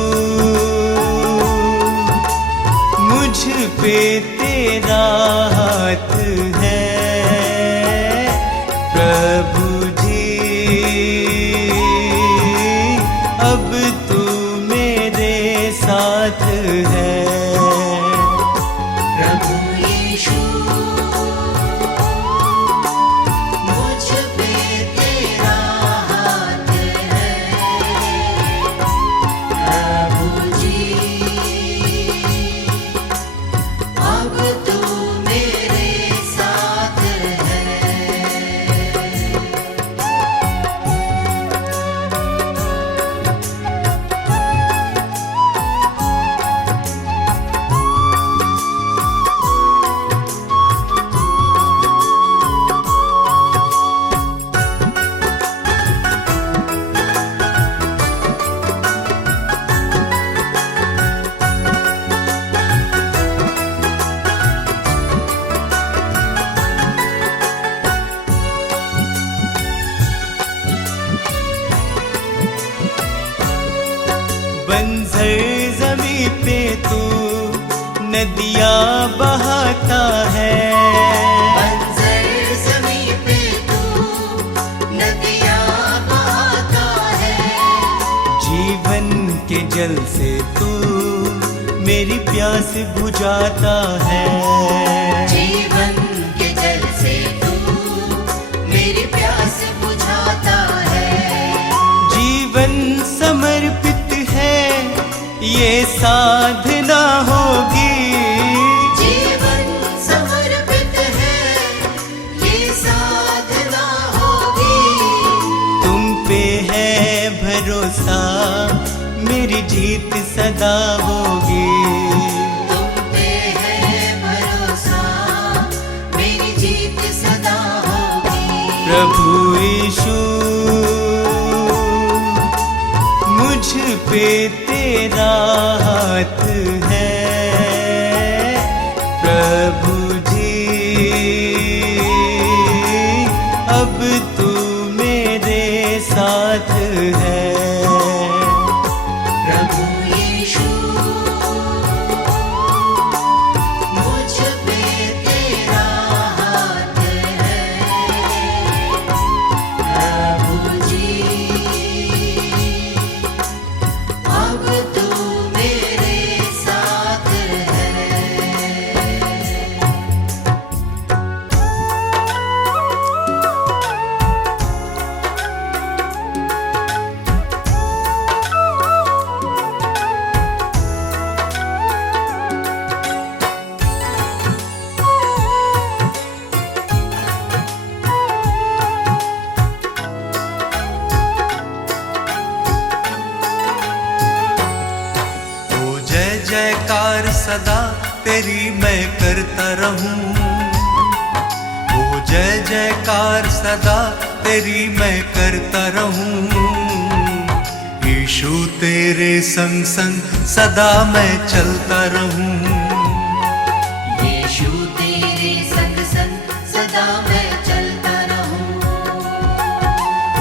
मुझ पे तेरा हाथ है। प्रभु जी अब तू मेरे साथ है। प्रभु यीशु तू नदियाँ बहाता है। बंजर ज़मीं पे तू नदियाँ बहाता है। जीवन के जल से तू मेरी प्यास बुझाता है। जीवन के जल से तू मेरी प्यास बुझाता है। जीवन समर्पित है ये साधना होगी। जीवन समर्पित है ये साधना होगी। तुम पे है भरोसा मेरी जीत सदा होगी। तुम पे है भरोसा मेरी जीत सदा होगी। प्रभु यीशु मुझ पे तेरा हाथ है। प्रभु जी अब तू मेरे साथ है। प्रभु यीशु मुझ पे तेरा हाथ है। प्रभु जी अब तू मेरे साथ है। ओ जय जयकार सदा तेरी मैं करता रहूं। ओ जय जयकार सदा तेरी मैं करता रहूं। यीशु तेरे संग संग सदा मैं चलता रहूं। यीशु तेरे संग संग सदा मैं चलता रहूं।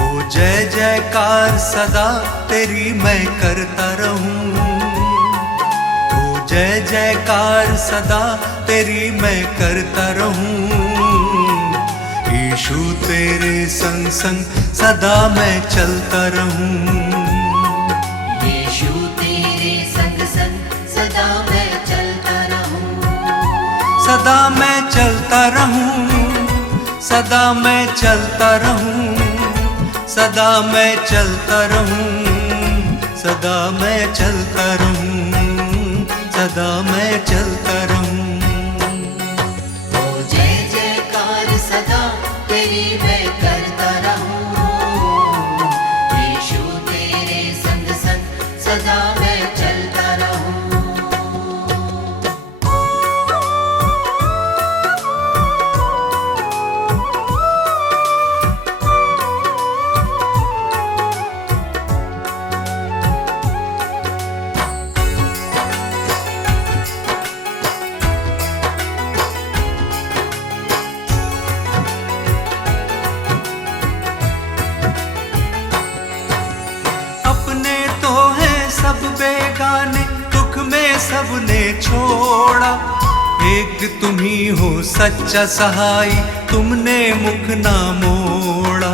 ओ जय जयकार सदा तेरी मैं करता रहूं। ओ जय जयकार सदा तेरी मैं करता रहूं। यीशु तेरे संग संग सदा मैं चलता रहूं। यीशु तेरे संग संग सदा मैं चलता रहूं। सदा मैं चलता रहूं। सदा मैं चलता रहूं। सदा मैं चलता रहूं। सदा मैं चलता रहूं। सदा मैं चलता रहूं। ओ जय जयकार सदा तेरी मैं करता रहूं। यीशु तेरे संग संग सदा मैं चलता रहूं। अपने तो हैं सब बेगाने, दुख में सबने छोड़ा। एक तुम ही हो सच्चा सहाय, तुमने मुख ना मोड़ा।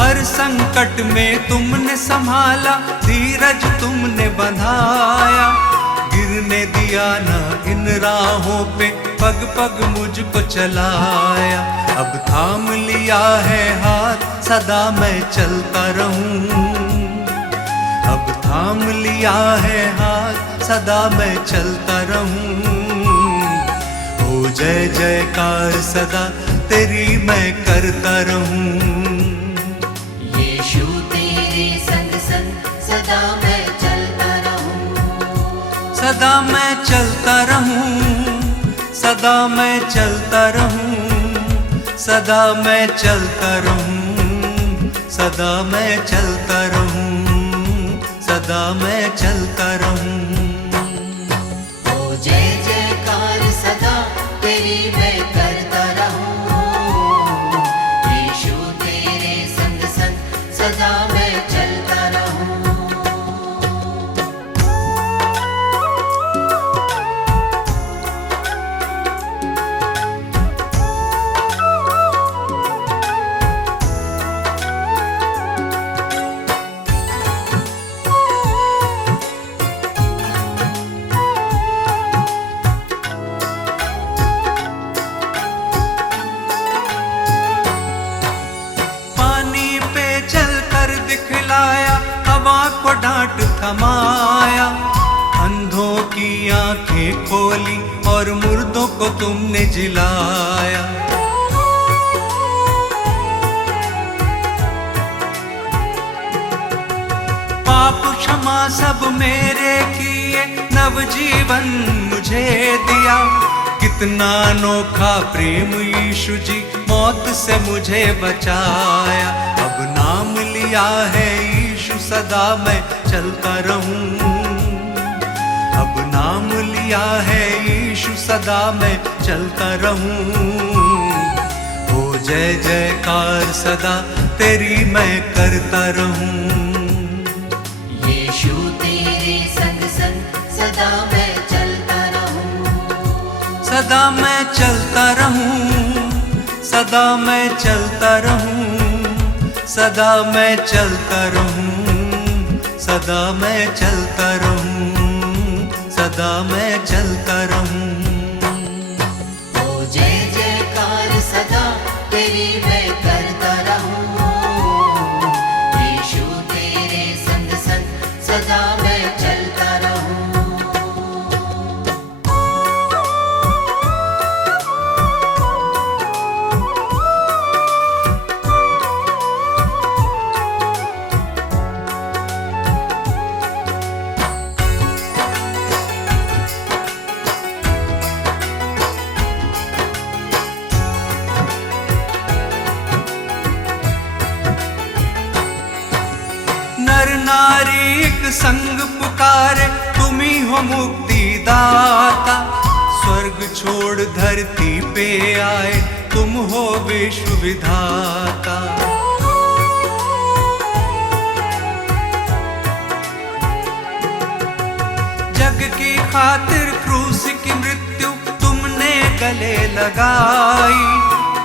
हर संकट में तुमने संभाला, धीरज तुमने बंधाया। गिरने दिया ना इन राहों पे, पग पग मुझको चलाया। अब थाम लिया है हाथ, सदा मैं चलता रहूं। अब थाम लिया है हाथ, सदा मैं चलता रहूं। ओ जय जयकार सदा तेरी मैं करता रहूं। यीशु तेरे संग संग सदा मैं चलता रहूं। सदा मैं चलता रहूं। सदा मैं चलता रहूं। सदा मैं चलता रहूं। सदा मैं चलता रहूं। सदा मैं चलता रहूं। ओ जय जयकार सदा तेरी मैं करता रहूं। यीशु तेरे संग संग जिलाया। पाप क्षमा सब मेरे किए, नवजीवन मुझे दिया। कितना अनोखा प्रेम यीशु जी, मौत से मुझे बचाया। अब नाम लिया है यीशु, सदा मैं चलता रहूं। अब नाम लिया है यीशु, सदा मैं चलता रहूं। हो जय जयकार सदा तेरी मैं करता रहूं। यीशु तेरे संग संग सदा मैं चलता रहूं। सदा मैं चलता रहूं, सदा मैं चलता रहूं, सदा मैं चलता रहूं, सदा मैं चलता रहूं, सदा मैं चलता रहूं। ओ जय जयकार सदा तेरी मैं करता रहूं। यीशु तेरे संग संग सदा मैं चलता रहूं। नर नारी एक संग पुकारे, तुम ही हो मुक्ति दाता। स्वर्ग छोड़ धरती पे आए, तुम हो विश्व विधाता। जग की खातिर क्रूस की मृत्यु तुमने गले लगाई।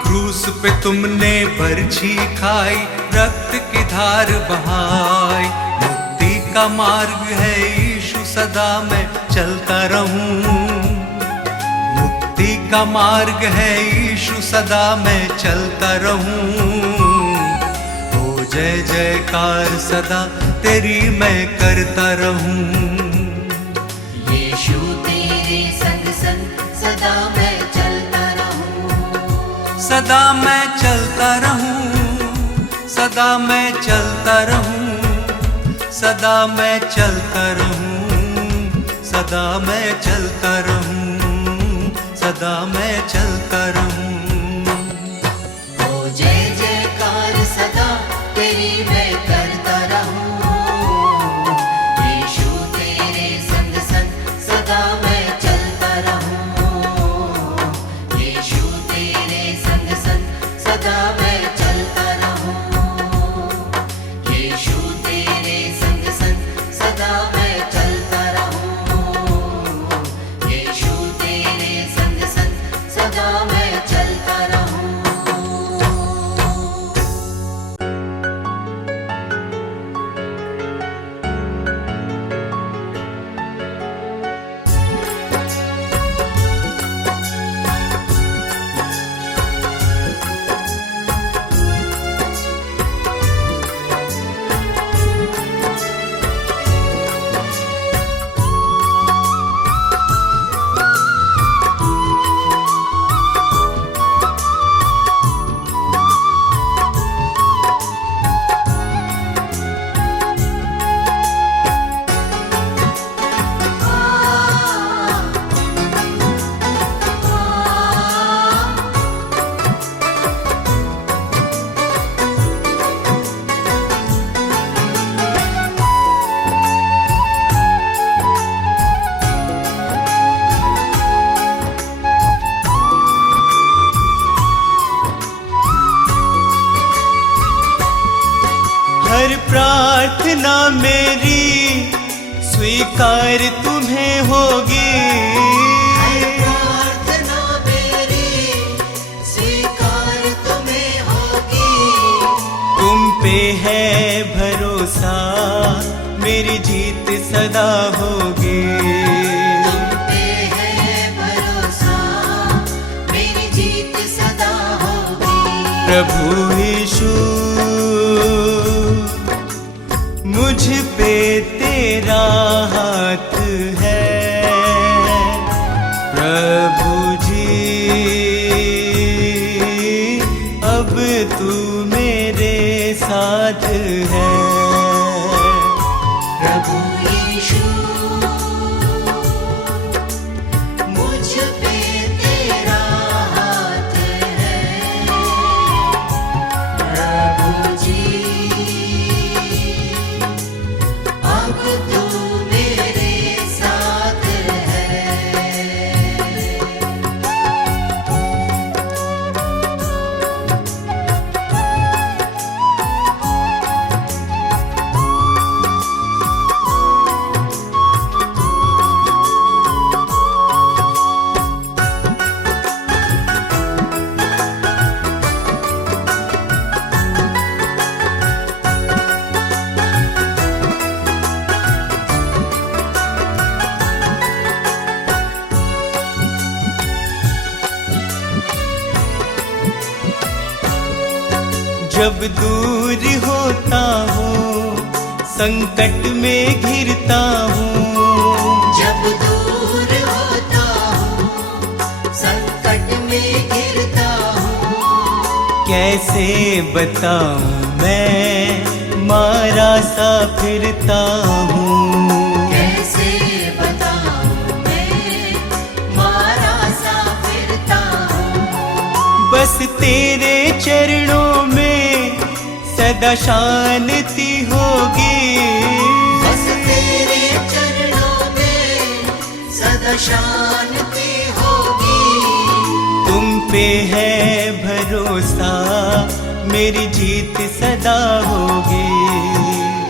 क्रूस पे तुमने बरछी खाई, रक्त की धार बहाई। मुक्ति का मार्ग है यीशु, सदा मैं चलता रहूं। मुक्ति का मार्ग है यीशु, सदा मैं चलता रहूं। हो जय जयकार सदा तेरी मैं करता रहूं। यीशु तेरे संग संग सदा मैं चलता रहूं। सदा मैं चलता रहूं, सदा मैं चलता रहूं, सदा मैं चलता रहूं, सदा मैं चलता रहूं, सदा मैं चलता रहूं। ओ जय जयकार सदा तेरी मैं करता रहूं। यीशु तेरे संग संग सदा मैं चलता रहूं। यीशु तेरे संग संग सदा मैं चलता रहूं। यीशु तेरे संग संग सदा मैं चलता रहूं। यीशु तेरे संग संग सदा मैं चलता रहूं। हर प्रार्थना मेरी स्वीकार तुम्हें होगी। प्रार्थना मेरी स्वीकार तुम्हें होगी। तुम पे है भरोसा, मेरी जीत सदा होगी। तुम पे है भरोसा, मेरी जीत सदा होगी। प्रभु यीशु मुझ पे तेरा हाथ है। प्रभु जी जब दूर होता हूँ संकट में घिरता हूँ। जब दूर होता हूँ संकट में घिरता हूँ। कैसे बताऊँ मैं मारा सा फिरता हूँ। कैसे बताऊँ मैं मारा सा फिरता हूँ। बस तेरे चरणों में सदा शांति होगी। बस तेरे चरणों में सदा शांति होगी। तुम पे है भरोसा मेरी जीत सदा होगी।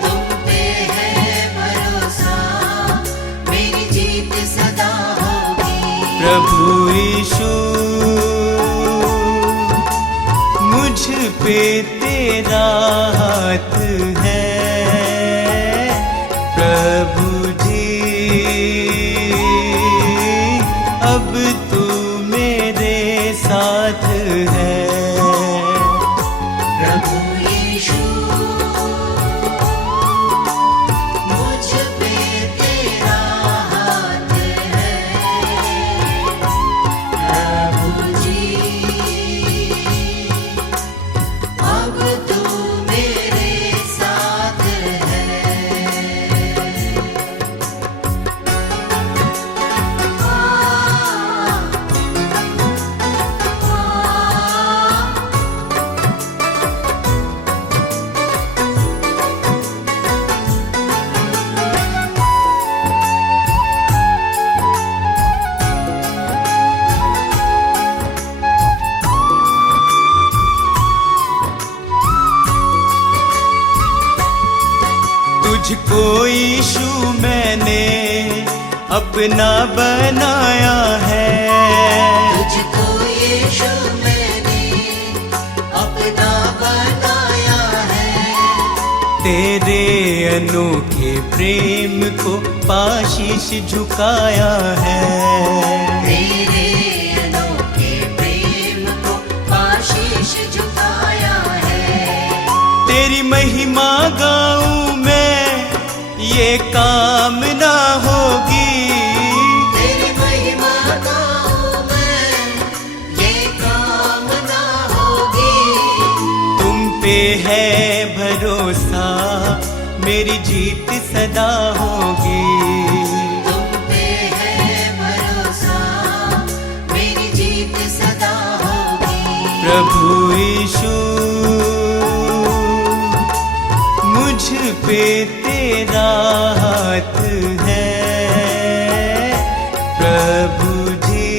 तुम पे है भरोसा मेरी जीत सदा होगी। प्रभु यीशु मुझ पे तेरा हाथ है। प्रभु जी अब तू मेरे साथ है। प्रभु यीशु मुझ पे तेरा हाथ है। प्रभु जी अब तू मेरे साथ है। तुझको यीशु मैंने अपना बनाया है। तुझको यीशु मैंने अपना बनाया है। तेरे अनोखे प्रेम को पाशीश झुकाया है। तेरे अनोखे प्रेम को आशीष झुकाया है। तेरी महिमा गाऊं मैं ये कामना होगी। तेरी महिमा गाऊं मैं ये कामना होगी। तुम पे है भरोसा मेरी जीत सदा होगी। तुम पे है भरोसा मेरी जीत सदा होगी। प्रभु यीशु मुझ पे तेरा हाथ है। प्रभु जी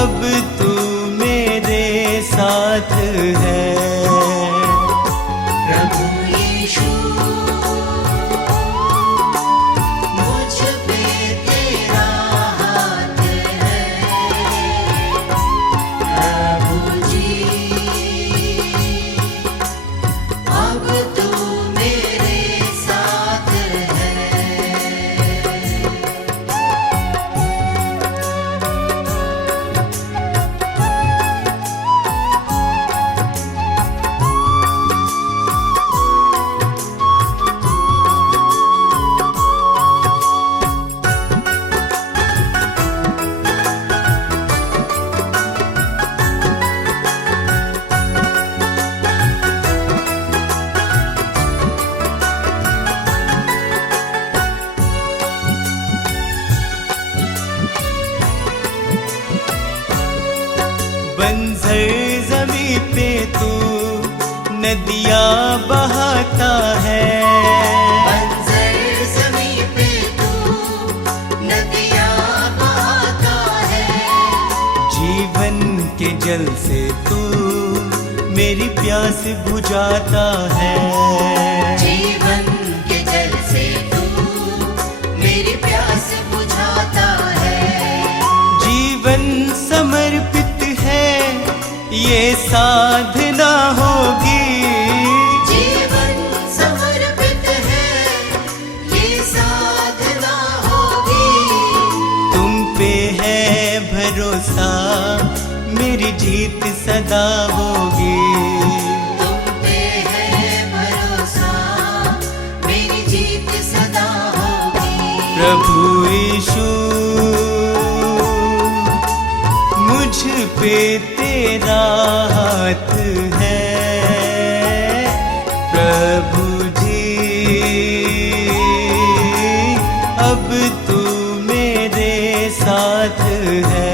अब तू मेरे साथ है। प्रभु यीशु मुझ पे तेरा हाथ है। प्रभु जी अब तू मेरे साथ है। बंजर जमी पे तू नदियाँ बहाता है। बंजर ज़मीं पे तू नदियाँ बहाता है। जीवन के जल से तू मेरी प्यास बुझाता है। जीवन के जल से तू मेरी प्यास बुझाता है। जीवन समर्पित है ये साधना होगी। जीवन समर्पित है ये साधना होगी। तुम पे है भरोसा मेरी जीत सदा होगी। तुम पे है भरोसा, मेरी जीत सदा होगी। प्रभु यीशु मुझ पे तेरा हाथ है। प्रभु जी अब तू मेरे साथ है।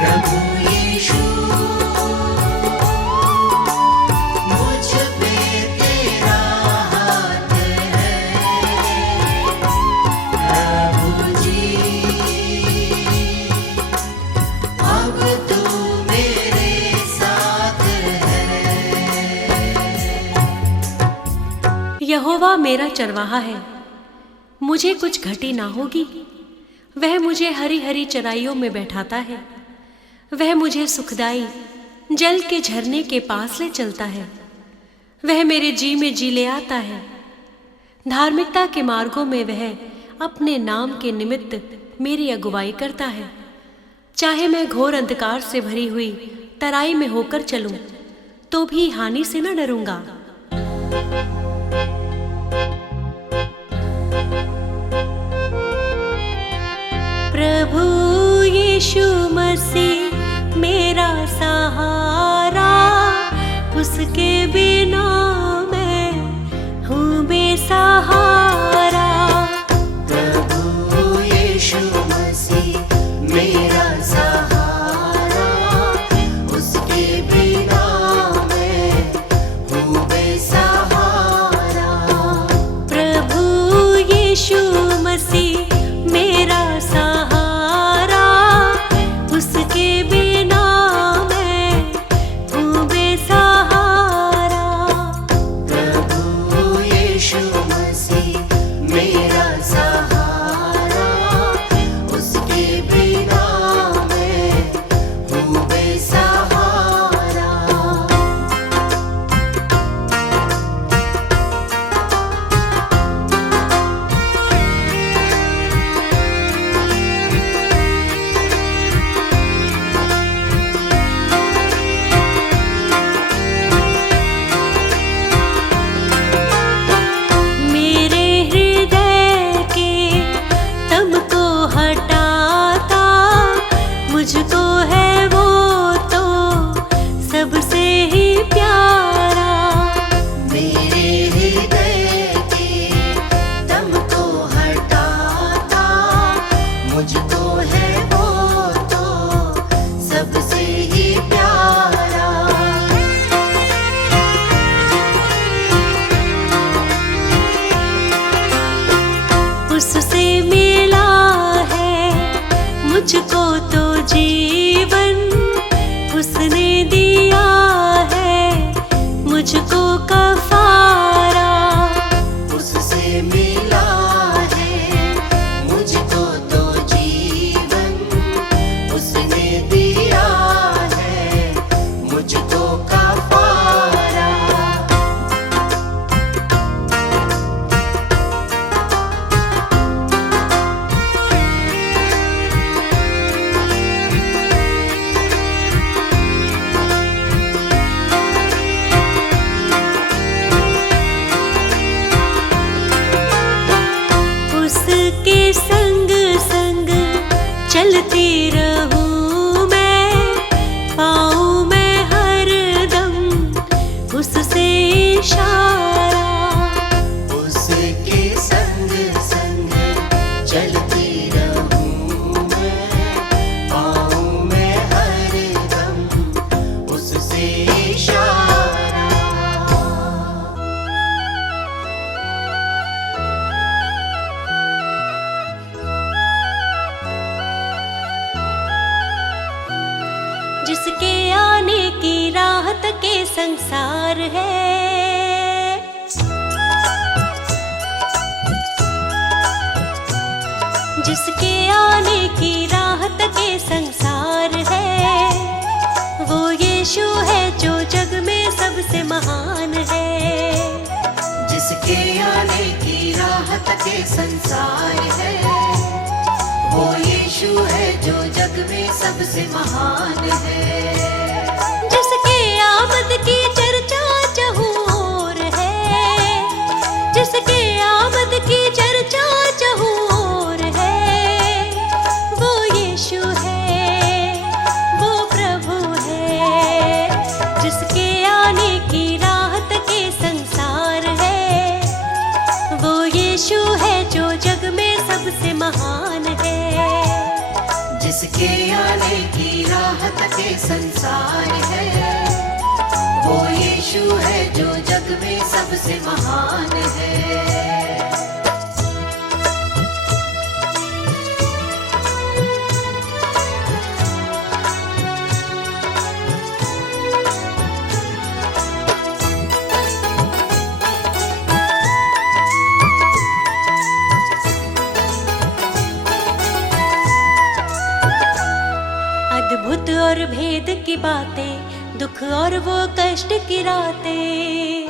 प्रभु यीशु मुझ पे तेरा हाथ है। प्रभु जी अब तू मेरे साथ है। यहोवा मेरा चरवाहा है, मुझे कुछ घटी ना होगी। वह मुझे हरी हरी चराइयों में बैठाता है। वह मुझे सुखदाई जल के झरने के पास ले चलता है। वह मेरे जी में जी ले आता है। धार्मिकता के मार्गों में वह अपने नाम के निमित्त मेरी अगुवाई करता है। चाहे मैं घोर अंधकार से भरी हुई तराई में होकर चलूं, तो भी हानि से न डरूंगा। प्रभु यीशु मसीह मेरा सहारा, उसके बिना मैं हूँ बेसहारा। प्रभु यीशु मसीह मेरा सहारा, उसके बिना मैं हूँ बेसहारा। प्रभु यीशु मसीह मेरा सहारा, उसके बिना मैं हूँ बेसहारा। प्रभु यीशु मसीह मेरा सहारा, उसके बिना मैं हूँ बेसहारा। मेरे हृदय के तम को हटाता, मुझको है वो तो सबसे ही प्यारा। मेरे हृदय के दम को हटाता, मुझको है वो तो सबसे ही प्यारा। उससे मिला है मुझको तो जीवन, उसने दिया है मुझको कफारा। उससे मिला है मुझको तो जीवन, उसने दिया है मुझको कफारा। उसके संग संग चलती रहूं मैं, पाऊं मैं हरदम उससे इशारा। उसके संग संग चलती रहूं मैं, पाऊं मैं हरदम उससे इशारा। जिसके आने की राहत के संसार है, जिसके आने की राहत के संसार है, वो यीशु है जो जग में सबसे महान है। जिसके आने की राहत के संसार है, वो यीशु है जो जग में सबसे महान है। जिसके आमद की चर्चा चहु ओर है, जिसके आमद की चर्चा चहु ओर है, वो यीशु है, वो प्रभु है। जिसके आने की राहत के संसार है, वो यीशु है जो जग में सबसे महान है। जिसके आने की राहत के संसार है, वो यीशु है जो जग में सबसे महान है। अद्भुत और भेद की बातें, दुख और वो कष्ट की रातें।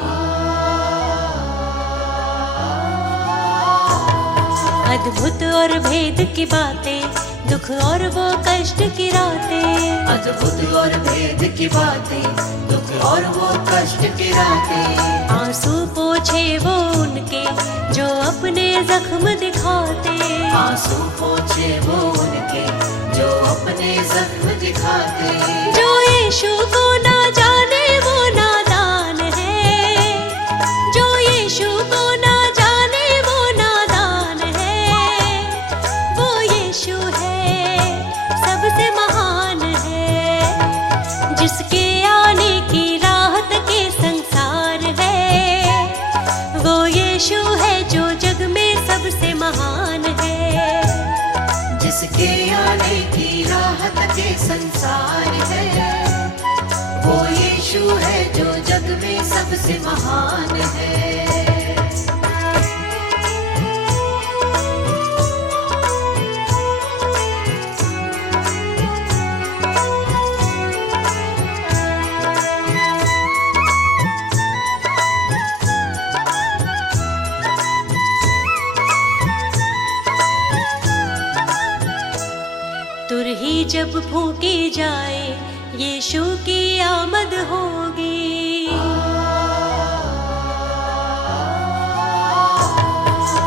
अद्भुत और भेद की बातें, दुख और वो कष्ट की रातें। अद्भुत और भेद की बातें, दुख और वो कष्ट की रातें। आंसू पोछे वो उनके जो अपने जख्म दिखाते। आंसू पोछे वो उनके जो अपने जख्म दिखाते। जो यीशु को ना जाने वो नादान है, जो यीशु को ना जाने वो नादान है। वो यीशु है, सबसे महान है। जिसके आने की राहत के संसार है, वो यीशु है जो जग में सबसे महान है। जिसके आने की राहत के संसार है, वो यीशु है जो जग में सबसे महान है। तुरही जब फूकी जाए, यीशु की आमद होगी।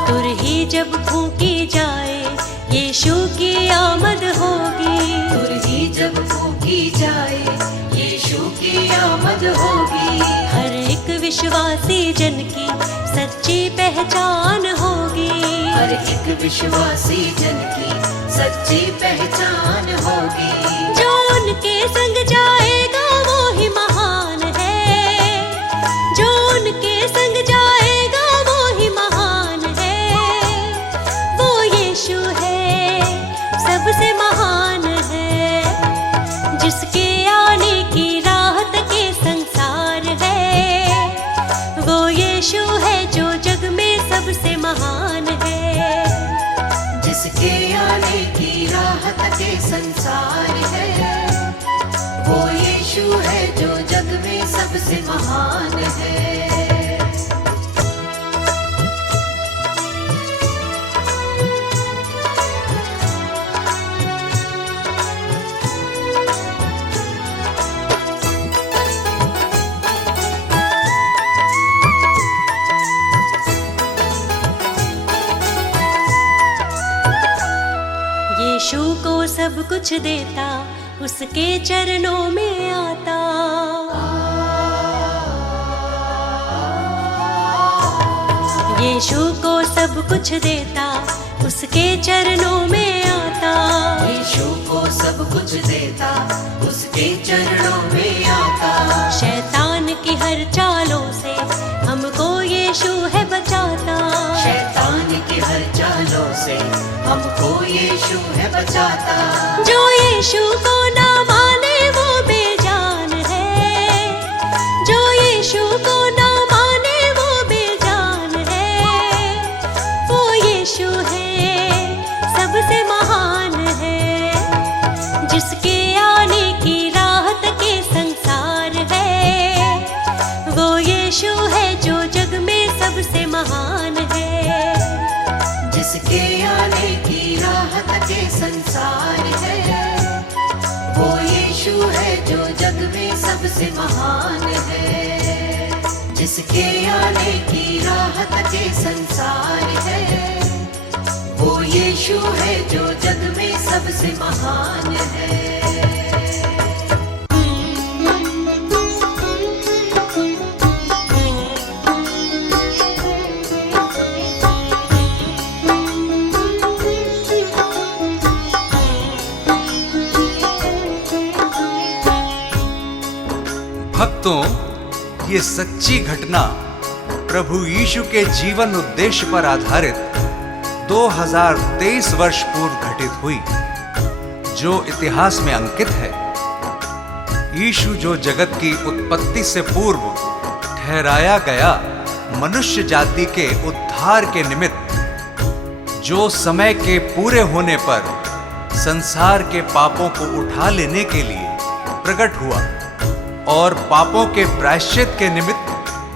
तुरही जब फूकी जाए, यीशु की आमद होगी। तुरही जब फूकी जाए, यीशु की आमद होगी। हर एक विश्वासी जन की सच्ची पहचान होगी। हर एक विश्वासी जन की सच्ची पहचान होगी। जो उनके संग जाएगा वो ही महान है, जो उनके संग जाएगा वो ही महान है। वो यीशु है, सबसे महान है। जिसके आने की राहत के संसार है, वो यीशु है जो जग में सबसे महान है। जिसके आने की राहत के संसार है, वो यीशु है जो जग में सबसे महान है। यीशु को सब कुछ देता, उसके चरणों में आता। यीशु को सब कुछ देता, उसके चरणों में आता। यीशु को सब कुछ देता, उसके चरणों में आता। शैतान की हर चालों से हमको यीशु है बचाता। शैतान की हर चालों से हमको यीशु है बचाता। जो यीशु को ना माने वो बेजान है, जो यीशु को ना माने वो बेजान है। वो यीशु है, सबसे महान है। जिसके आने की राहत के संसार है, वो यीशु है जो जग में सबसे महान है। जिसके आने की राहत के संसार है, जो जग में सबसे महान है, जिसके आने की राहत के संसार है, वो यीशु है जो जग में सबसे महान है। भक्तों, ये सच्ची घटना प्रभु यीशु के जीवन उद्देश्य पर आधारित 2023 वर्ष पूर्व घटित हुई, जो इतिहास में अंकित है। यीशु जो जगत की उत्पत्ति से पूर्व ठहराया गया मनुष्य जाति के उद्धार के निमित्त, जो समय के पूरे होने पर संसार के पापों को उठा लेने के लिए प्रकट हुआ और पापों के प्रायश्चित के निमित्त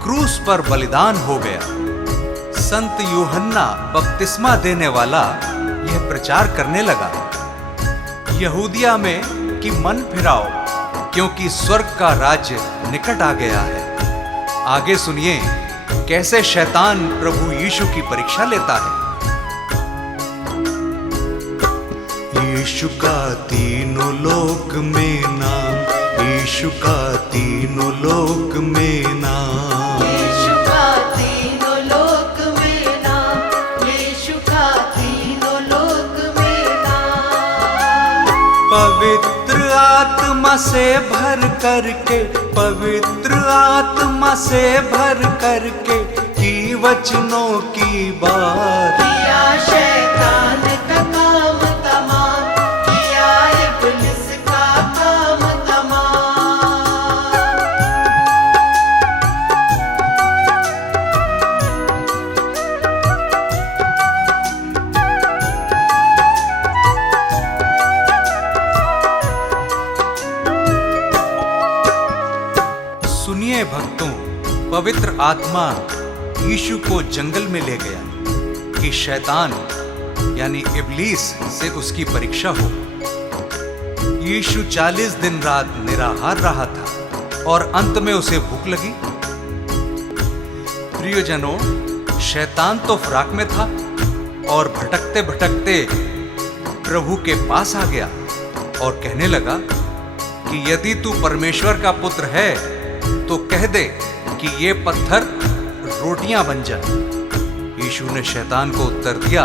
क्रूस पर बलिदान हो गया। संत यूहन्ना बपतिस्मा देने वाला यह प्रचार करने लगा, यहूदिया में कि मन फिराओ, क्योंकि स्वर्ग का राज्य निकट आ गया है। आगे सुनिए कैसे शैतान प्रभु यीशु की परीक्षा लेता है। यीशु का तीनों लोक में नाम, यीशु का तीनों लोक में नाम, यीशु का तीनों लोक में नाम, यीशु का तीनों लोक में नाम। पवित्र आत्मा से भर करके, पवित्र आत्मा से भर करके की वचनों की बात, किया शैतान का काम तमाम, किया इब्लिस का काम तमाम। सुनिए भक्तों, पवित्र आत्मा यीशु को जंगल में ले गया कि शैतान यानी इब्लीस से उसकी परीक्षा हो। यीशु 40 दिन रात निराहार रहा था और अंत में उसे भूख लगी। प्रियजनों, शैतान तो फराक में था और भटकते भटकते प्रभु के पास आ गया और कहने लगा कि यदि तू परमेश्वर का पुत्र है तो कह दे कि ये पत्थर रोटियां बन जाए। यीशु ने शैतान को उत्तर दिया,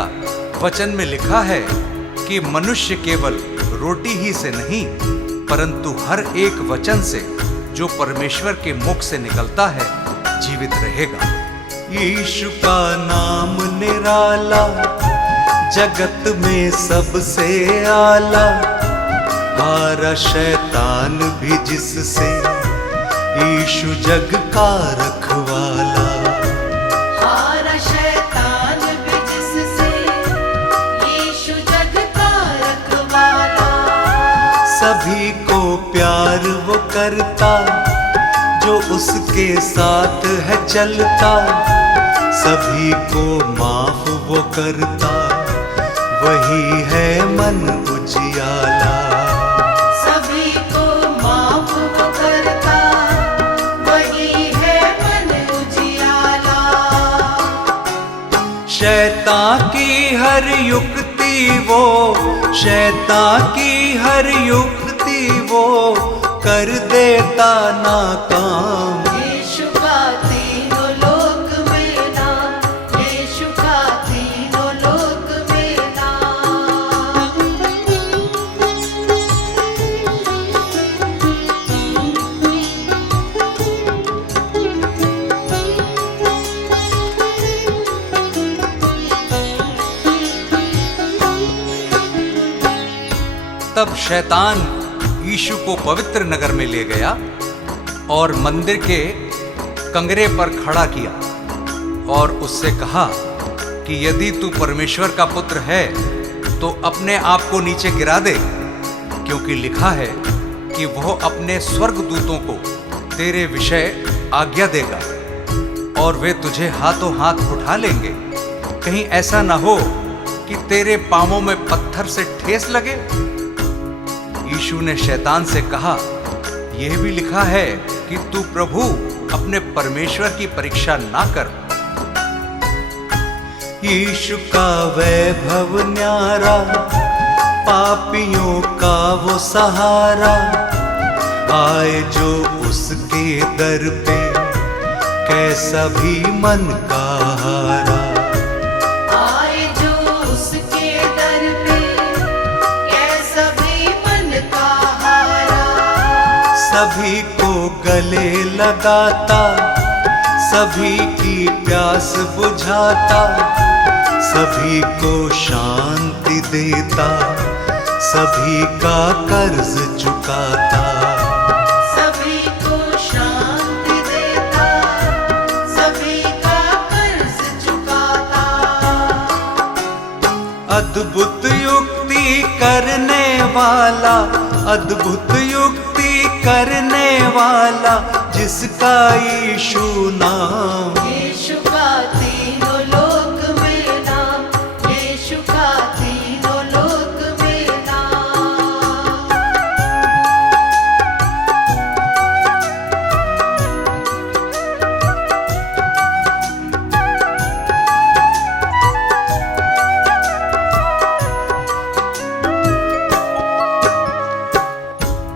वचन में लिखा है कि मनुष्य केवल रोटी ही से नहीं परंतु हर एक वचन से जो परमेश्वर के मुख से निकलता है जीवित रहेगा। यीशु का नाम निराला, जगत में सबसे आला, हारा शैतान भी जिससे, यीशु जग का रखवाला। हारा शैतान भी जिससे, यीशु जग का रखवाला। सभी को प्यार वो करता, जो उसके साथ है चलता, सभी को माफ वो करता, वही है मन उजियाला। सभी को माफ वो करता, वही है मन उजियाला। शैतान की हर युक्ति वो, शैतान की हर युक्ति वो कर देता नाकाम। यीशु का तीनों लोक में नाम, यीशु का तीनों लोक में नाम। तब शैतान यीशु को पवित्र नगर में ले गया और मंदिर के कंगरे पर खड़ा किया और उससे कहा कि यदि तू परमेश्वर का पुत्र है तो अपने आप को नीचे गिरा दे, क्योंकि लिखा है कि वह अपने स्वर्गदूतों को तेरे विषय आज्ञा देगा और वे तुझे हाथों हाथ उठा लेंगे, कहीं ऐसा ना हो कि तेरे पांवों में पत्थर से ठेस लगे। यीशु ने शैतान से कहा यह भी लिखा है कि तू प्रभु अपने परमेश्वर की परीक्षा ना कर। यीशु का वैभव न्यारा, पापियों का वो सहारा, आए जो उसके दर पे, कैसा भी मन का हारा। आए जो उसके दर पे, कैसा भी मन का हारा। सभी को गले लगाता, सभी की प्यास बुझाता, सभी को शांति देता, सभी का कर्ज चुकाता। सभी को शांति देता, सभी का कर्ज चुकाता। अद्भुत युक्ति करने वाला, अद्भुत युक्ति करने वाला, जिसका यीशु नाम। यीशु का तीनों लोक में नाम, यीशु का तीनों लोक में नाम।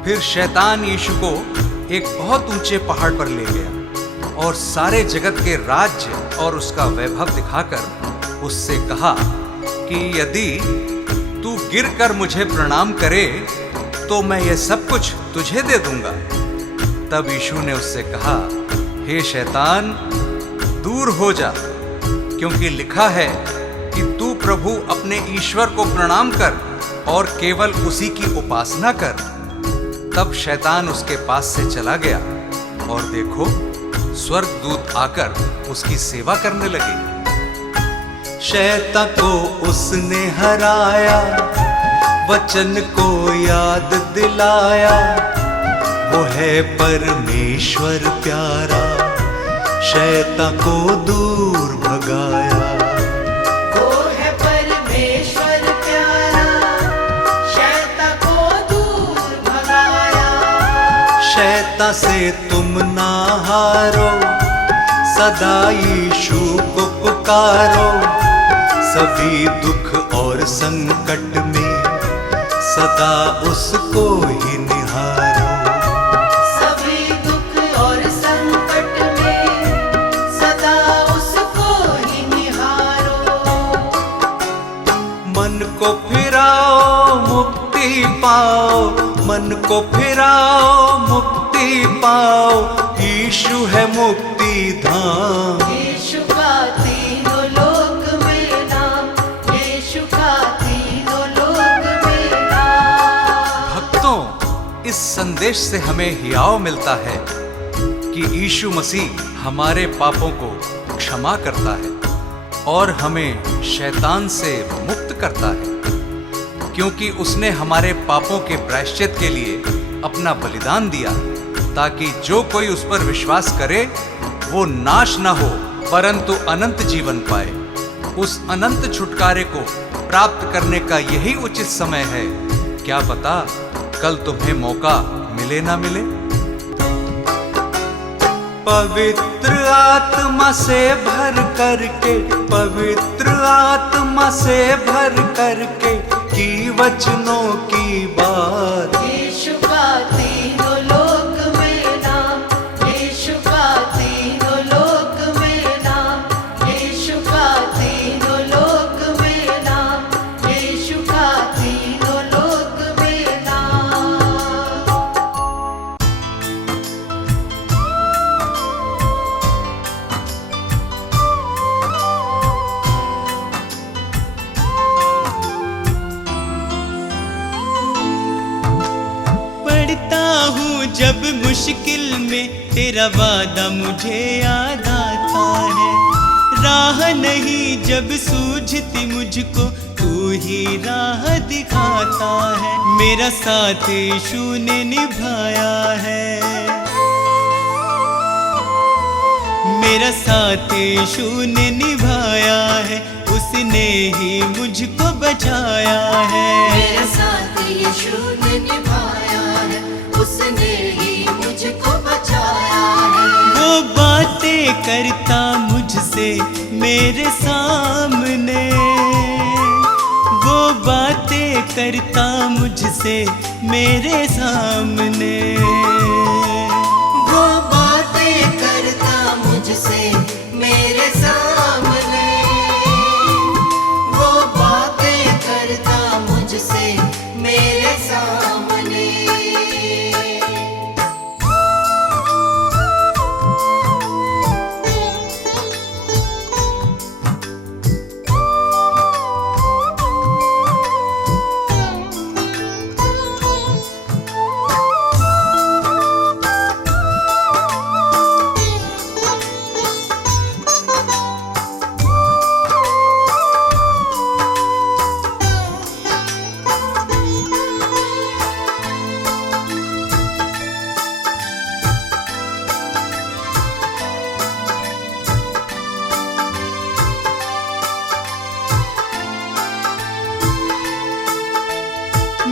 फिर शैतान यीशु को एक बहुत ऊंचे पहाड़ पर ले गया और सारे जगत के राज्य और उसका वैभव दिखाकर उससे कहा कि यदि तू गिरकर मुझे प्रणाम करे तो मैं यह सब कुछ तुझे दे दूंगा। तब यीशु ने उससे कहा, हे शैतान, दूर हो जा, क्योंकि लिखा है कि तू प्रभु अपने ईश्वर को प्रणाम कर और केवल उसी की उपासना कर। तब शैतान उसके पास से चला गया और देखो, स्वर्गदूत आकर उसकी सेवा करने लगे। शैतान को उसने हराया, वचन को याद दिलाया, वो है परमेश्वर प्यारा, शैतान को दूर भगाया। वो है परमेश्वर प्यारा, शैतान को दूर भगाया। शैतान से तुम ना हारो, सदा यीशु को पुकारो, सभी दुख और संकट में सदा उसको ही निहारो। सभी दुख और संकट में सदा उसको ही निहारो। मन को फिराओ मुक्ति पाओ, मन को फिराओ मुक्ति पाओ, यीशु है मुक्ति धाम। यीशु का तीनों लोक में नाम, यीशु का तीनों लोक में नाम। भक्तों, इस संदेश से हमें हियाव मिलता है कि यीशु मसीह हमारे पापों को क्षमा करता है और हमें शैतान से मुक्त करता है, क्योंकि उसने हमारे पापों के प्रायश्चित के लिए अपना बलिदान दिया, ताकि जो कोई उस पर विश्वास करे वो नाश न हो परंतु अनंत जीवन पाए। उस अनंत छुटकारे को प्राप्त करने का यही उचित समय है। क्या पता कल तुम्हें मौका मिले ना मिले। पवित्र आत्मा से भर करके, पवित्र आत्मा से भर करके की वचनों की बात। यीशु का तीनों लोक में नाम, यीशु का तीनों लोक में नाम, यीशु का तीनों लोक में नाम, यीशु का तीनों लोक में नाम। पढ़ता हूँ जब मुश्किल में तेरा वादा मुझे याद आता है। राह नहीं जब सूझती मुझको, तू ही राह दिखाता है। मेरा साथ यीशु ने निभाया है, मेरा साथ यीशु ने निभाया है, उसने ही मुझको बचाया है। मेरा साथ यीशु ने निभाया है, उसने ही बातें करता मुझसे मेरे सामने, वो बातें करता मुझसे मेरे सामने, वो बातें करता मुझसे मेरे सामने, वो बातें करता मुझसे मेरे सामने।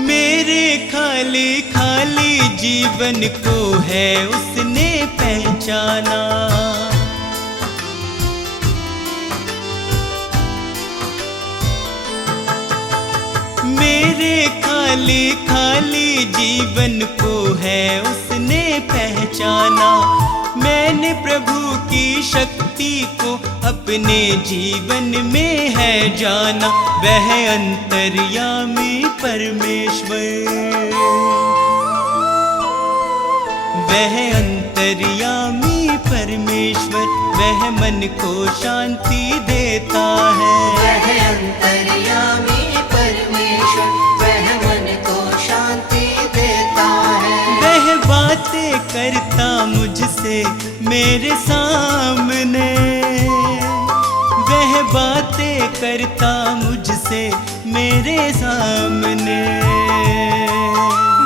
मेरे खाली खाली जीवन को है उसने पहचाना, मेरे खाली खाली जीवन को है उसने पहचाना। मैंने प्रभु की शक्ति को अपने जीवन में है जाना, वह अंतर्यामी परमेश्वर, वह अंतर्यामी परमेश्वर, वह मन को शांति देता है, वह अंतर्यामी परमेश्वर, वह मन को शांति देता है। वह बातें करता मुझसे मेरे सामने, वह बातें करता मुझसे मेरे सामने,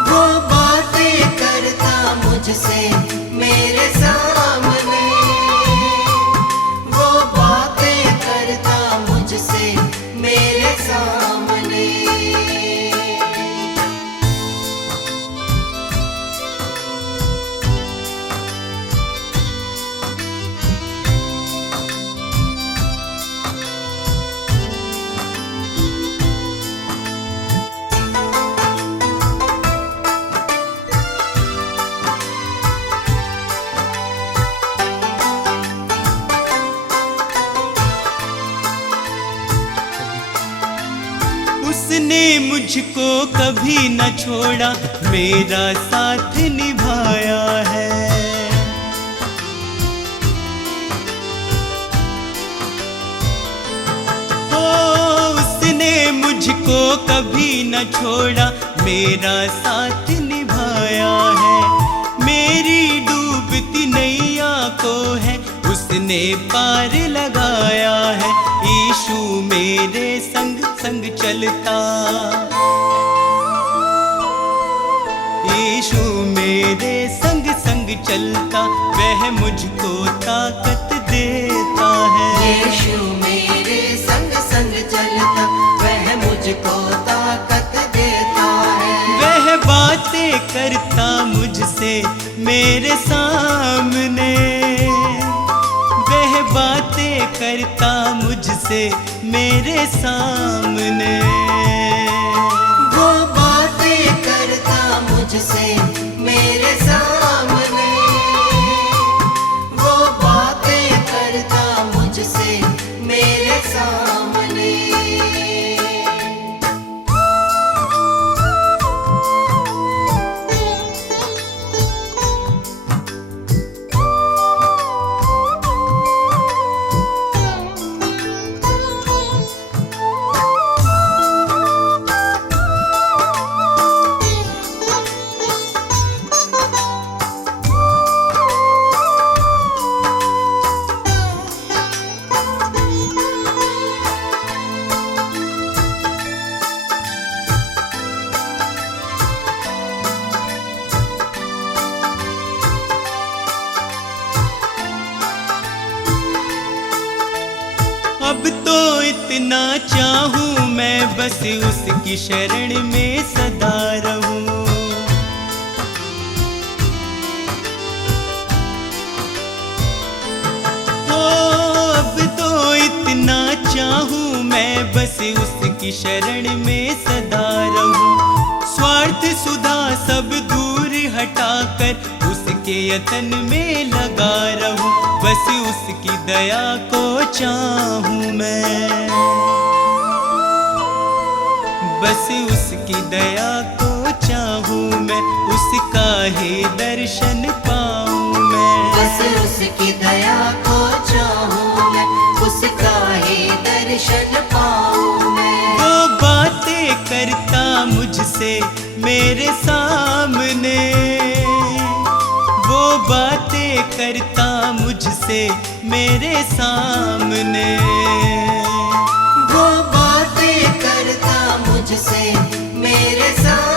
वो बातें करता मुझसे मेरे सामने, वो बातें करता मुझसे मेरे सामने। उसने मुझको कभी न छोड़ा, मेरा साथ निभाया है, ओ उसने मुझको कभी न छोड़ा, मेरा साथ निभाया है। मेरी डूबती नैया को है उसने पार लगाया है, यीशु मेरे संग संग चलता, यीशु मेरे संग संग चलता, वह मुझको ताकत देता है, यीशु मेरे संग संग चलता, वह मुझको ताकत देता है। वह बातें करता मुझसे मेरे सामने, वह बातें करता मुझसे मेरे सामने, वो बातें करता मुझसे मेरे सामने, वो बातें करता मुझसे मेरे सामने। अब तो इतना चाहूं मैं बस उसकी शरण में सदा रहूं, चाहूं मैं बस उसकी शरण में सदा रहूं। स्वार्थ सुधा सब दूर हटाकर उसके यतन में लगा रहूं। बस उसकी दया को चाहूं मैं, बस उसकी दया को चाहूं मैं, उसका ही दर्शन पाऊं मैं। बस उसकी दया को चाहूं मैं, उसका ही दर्शन पाऊं मैं। वो बातें करता मुझसे मेरे सामने, वो बातें करता मुझसे मेरे सामने, वो बातें करता मुझसे मेरे सामने।